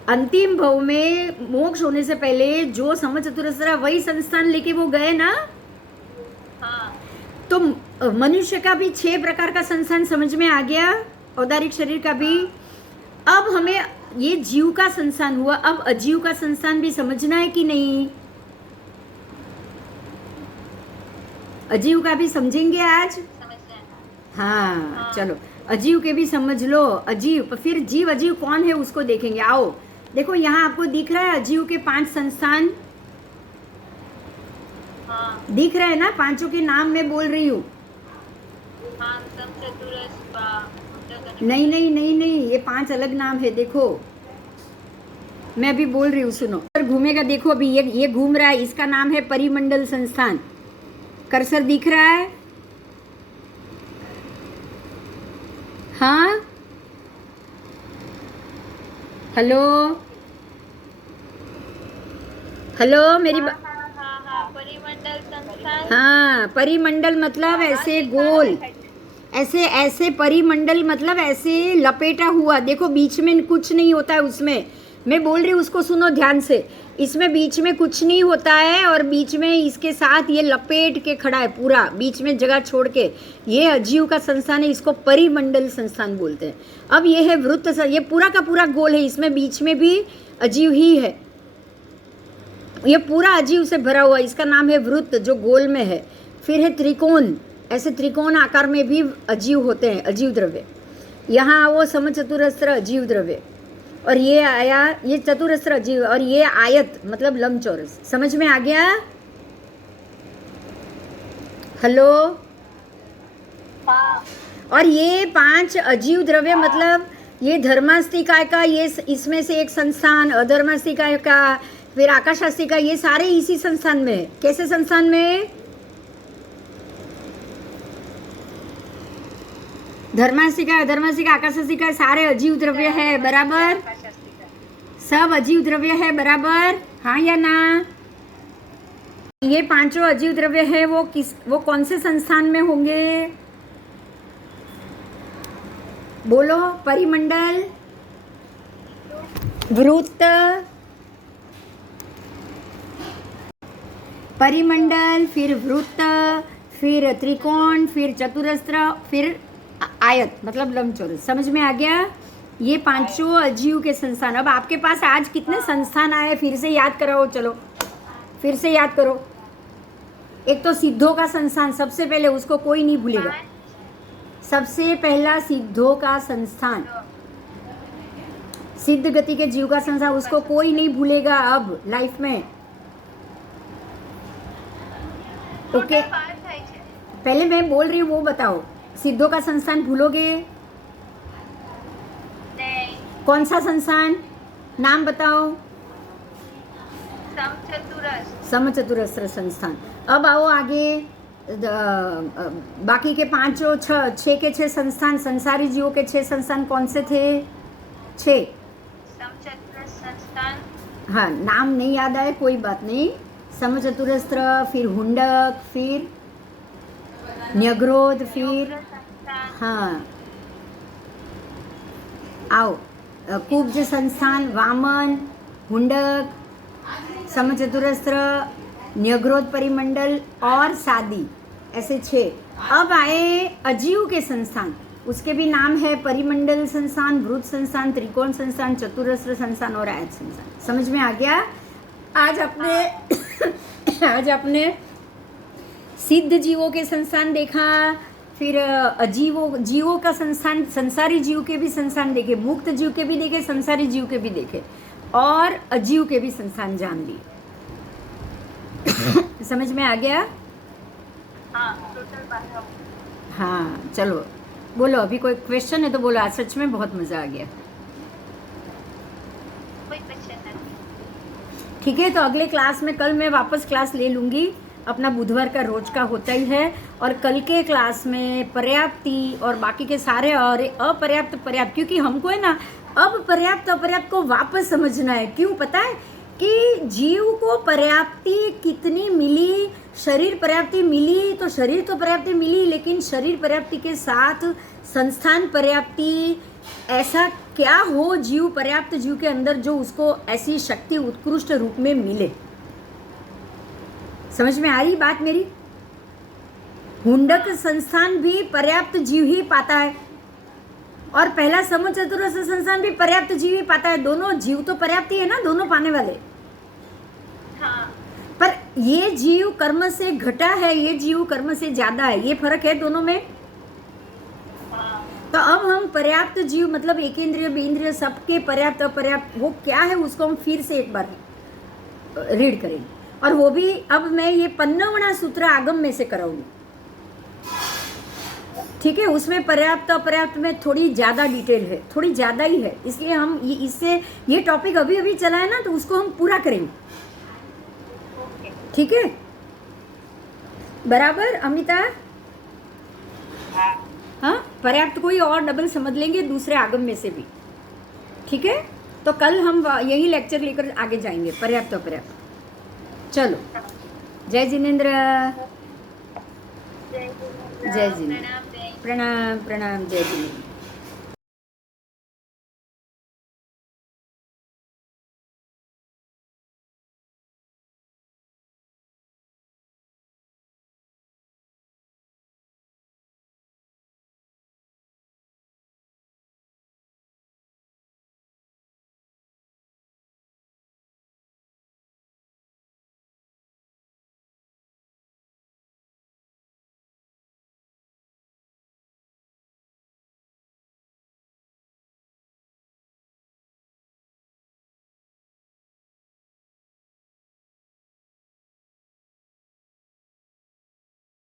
अंतिम भाव में मोक्ष होने से पहले जो समचतुरस्र वही संस्थान लेके वो गए ना। हाँ। तो मनुष्य का भी 6 प्रकार का संस्थान समझ में आ गया, औदारिक शरीर का भी। अब हमें ये जीव का संस्थान हुआ, अब अजीव का संस्थान भी समझना है कि नहीं? अजीव का भी समझेंगे आज। समझना है। हाँ चलो अजीव के भी समझ लो। अजीव फिर जीव अजीव कौन है उसको देखेंगे। आओ देखो यहाँ आपको दिख रहा है अजीव के 5 संस्थान हाँ। दिख रहा है ना? 5 के नाम मैं बोल रही हूँ। हाँ, समचतुरस्र नहीं नहीं नहीं नहीं, ये 5 अलग नाम है। देखो मैं अभी बोल रही हूँ, सुनो। घूमेगा देखो, अभी ये घूम रहा है, इसका नाम है परिमंडल संस्थान। कर्सर दिख रहा है? हाँ हेलो हेलो मेरी हाँ, परिमंडल संस्थान। हाँ परिमंडल मतलब ऐसे गोल, ऐसे ऐसे परिमंडल मतलब ऐसे लपेटा हुआ। देखो बीच में कुछ नहीं होता है उसमें। मैं बोल रही हूँ उसको सुनो ध्यान से। इसमें बीच में कुछ नहीं होता है और बीच में इसके साथ ये लपेट के खड़ा है पूरा, बीच में जगह छोड़ के। ये अजीव का संस्थान है, इसको परिमंडल संस्थान बोलते हैं। अब ये है वृत्त, ये पूरा का पूरा गोल है, इसमें बीच में भी अजीव ही है। ये पूरा अजीव से भरा हुआ, इसका नाम है वृत्त जो गोल में है। फिर है त्रिकोण, ऐसे त्रिकोण आकार में भी अजीव होते हैं, अजीव द्रव्य। यहाँ वो समचतुरस्र अजीव द्रव्य, और ये आया ये चतुरस्र अजीव, और ये आयत मतलब लंबचौरस। समझ में आ गया? हेलो। हाँ। और ये 5 अजीव द्रव्य मतलब ये धर्मास्तिकाय का, ये इसमें से एक संस्थान, अधर्मास्तिकाय का, फिर आकाशास्तिका, ये सारे इसी संस्थान में है। कैसे संस्थान में? धर्मास्तिका, अधर्मास्तिका, आकाशास्तिका सारे अजीव द्रव्य है, बराबर? सब अजीव द्रव्य है, बराबर? हाँ या ना? ये 5 अजीव द्रव्य है, वो कौन से संस्थान में होंगे? बोलो। परिमंडल, वृत्त, परिमंडल, फिर वृत्त, फिर त्रिकोण, फिर चतुरस्र, फिर आयत मतलब लंबचौरस। समझ में आ गया? ये 5 अजीव के संस्थान। अब आपके पास आज कितने संस्थान आए फिर से याद कराओ। चलो फिर से याद करो। एक तो सिद्धों का संस्थान, सबसे पहले उसको कोई नहीं भूलेगा। सबसे पहला सिद्धों का संस्थान, सिद्ध गति के जीव का संस्थान, उसको कोई नहीं भूलेगा अब लाइफ में। ओके पहले मैं बोल रही हूँ वो बताओ। सिद्धों का संस्थान भूलोगे? नहीं। कौन सा संस्थान? नाम बताओ। समचतुरस्र। समचतुरस्र संस्थान। अब आओ आगे। बाकी के 5 6 के 6 संस्थान, संसारी जीवों के 6 संस्थान कौन से थे? 6 समचतुरस्र संस्थान, हाँ, नाम नहीं याद आए कोई बात नहीं। समचतुरस्र, फिर हुंडक, फिर न्यग्रोध, फिर न्योग्र संस्थान, हाँ आओ, कुब्ज संस्थान, वामन, हुंडक, समचतुरस्र, न्यग्रोध परिमंडल और सादी, ऐसे 6। अब आए अजीव के संस्थान, उसके भी नाम है परिमंडल संस्थान, वृत्त संस्थान, त्रिकोण संस्थान, चतुरस्र संस्थान और आयत संस्थान। समझ में आ गया? आज आपने सिद्ध जीवों के संस्थान देखा, फिर जीवों का संस्थान, संसारी जीव के भी संस्थान देखे, मुक्त जीव के भी देखे, संसारी जीव के भी देखे और अजीव के भी संस्थान जान लिए। समझ में आ गया? हाँ टोटल 12। हाँ चलो बोलो, अभी कोई क्वेश्चन है तो बोलो। आज सच में बहुत मज़ा आ गया। कोई क्वेश्चन नहीं। ठीक है, तो अगले क्लास में कल मैं वापस क्लास ले लूँगी, अपना बुधवार का रोज का होता ही है। और कल के क्लास में पर्याप्ति और बाकी के सारे और अपर्याप्त पर्याप्त, क्योंकि हमको है ना अब पर्याप्त अपर्याप्त को वापस समझना है। क्यों पता है? कि जीव को पर्याप्ति कितनी मिली, शरीर पर्याप्ति मिली तो शरीर तो पर्याप्ति मिली, लेकिन शरीर पर्याप्ति के साथ संस्थान पर्याप्ति, ऐसा क्या हो जीव पर्याप्त जीव के अंदर जो उसको ऐसी शक्ति उत्कृष्ट रूप में मिले। समझ में आ रही बात मेरी? हुंडक संस्थान भी पर्याप्त जीव ही पाता है और पहला समचतुरस्र संस्थान भी पर्याप्त जीव ही पाता है। दोनों जीव तो पर्याप्त ही है ना, दोनों पाने वाले। हाँ पर ये जीव कर्म से घटा है, ये जीव कर्म से ज्यादा है, ये फर्क है दोनों में। हाँ तो अब हम पर्याप्त जीव मतलब एकेंद्रिय बेंद्रिय सबके पर्याप्त अपर्याप्त वो क्या है उसको हम फिर से एक बार रीड करेंगे। और वो भी अब मैं ये 15वां सूत्र आगम में से कराऊंगी। ठीक है, उसमें पर्याप्त अपर्याप्त में थोड़ी ज़्यादा डिटेल है, थोड़ी ज़्यादा ही है, इसलिए हम इससे ये टॉपिक अभी अभी चला है ना, तो उसको हम पूरा करेंगे। ओके। ठीक है, बराबर अमिता? हाँ हाँ, पर्याप्त कोई और डबल समझ लेंगे दूसरे आगम में से भी। ठीक है, तो कल हम यही लेक्चर लेकर आगे जाएंगे, पर्याप्त अपर्याप्त। चलो, जय जिनेन्द्र। जय जय जिनेन्द्र। प्रणाम। प्रणाम प्रणाम, जय जिनेन्द्र।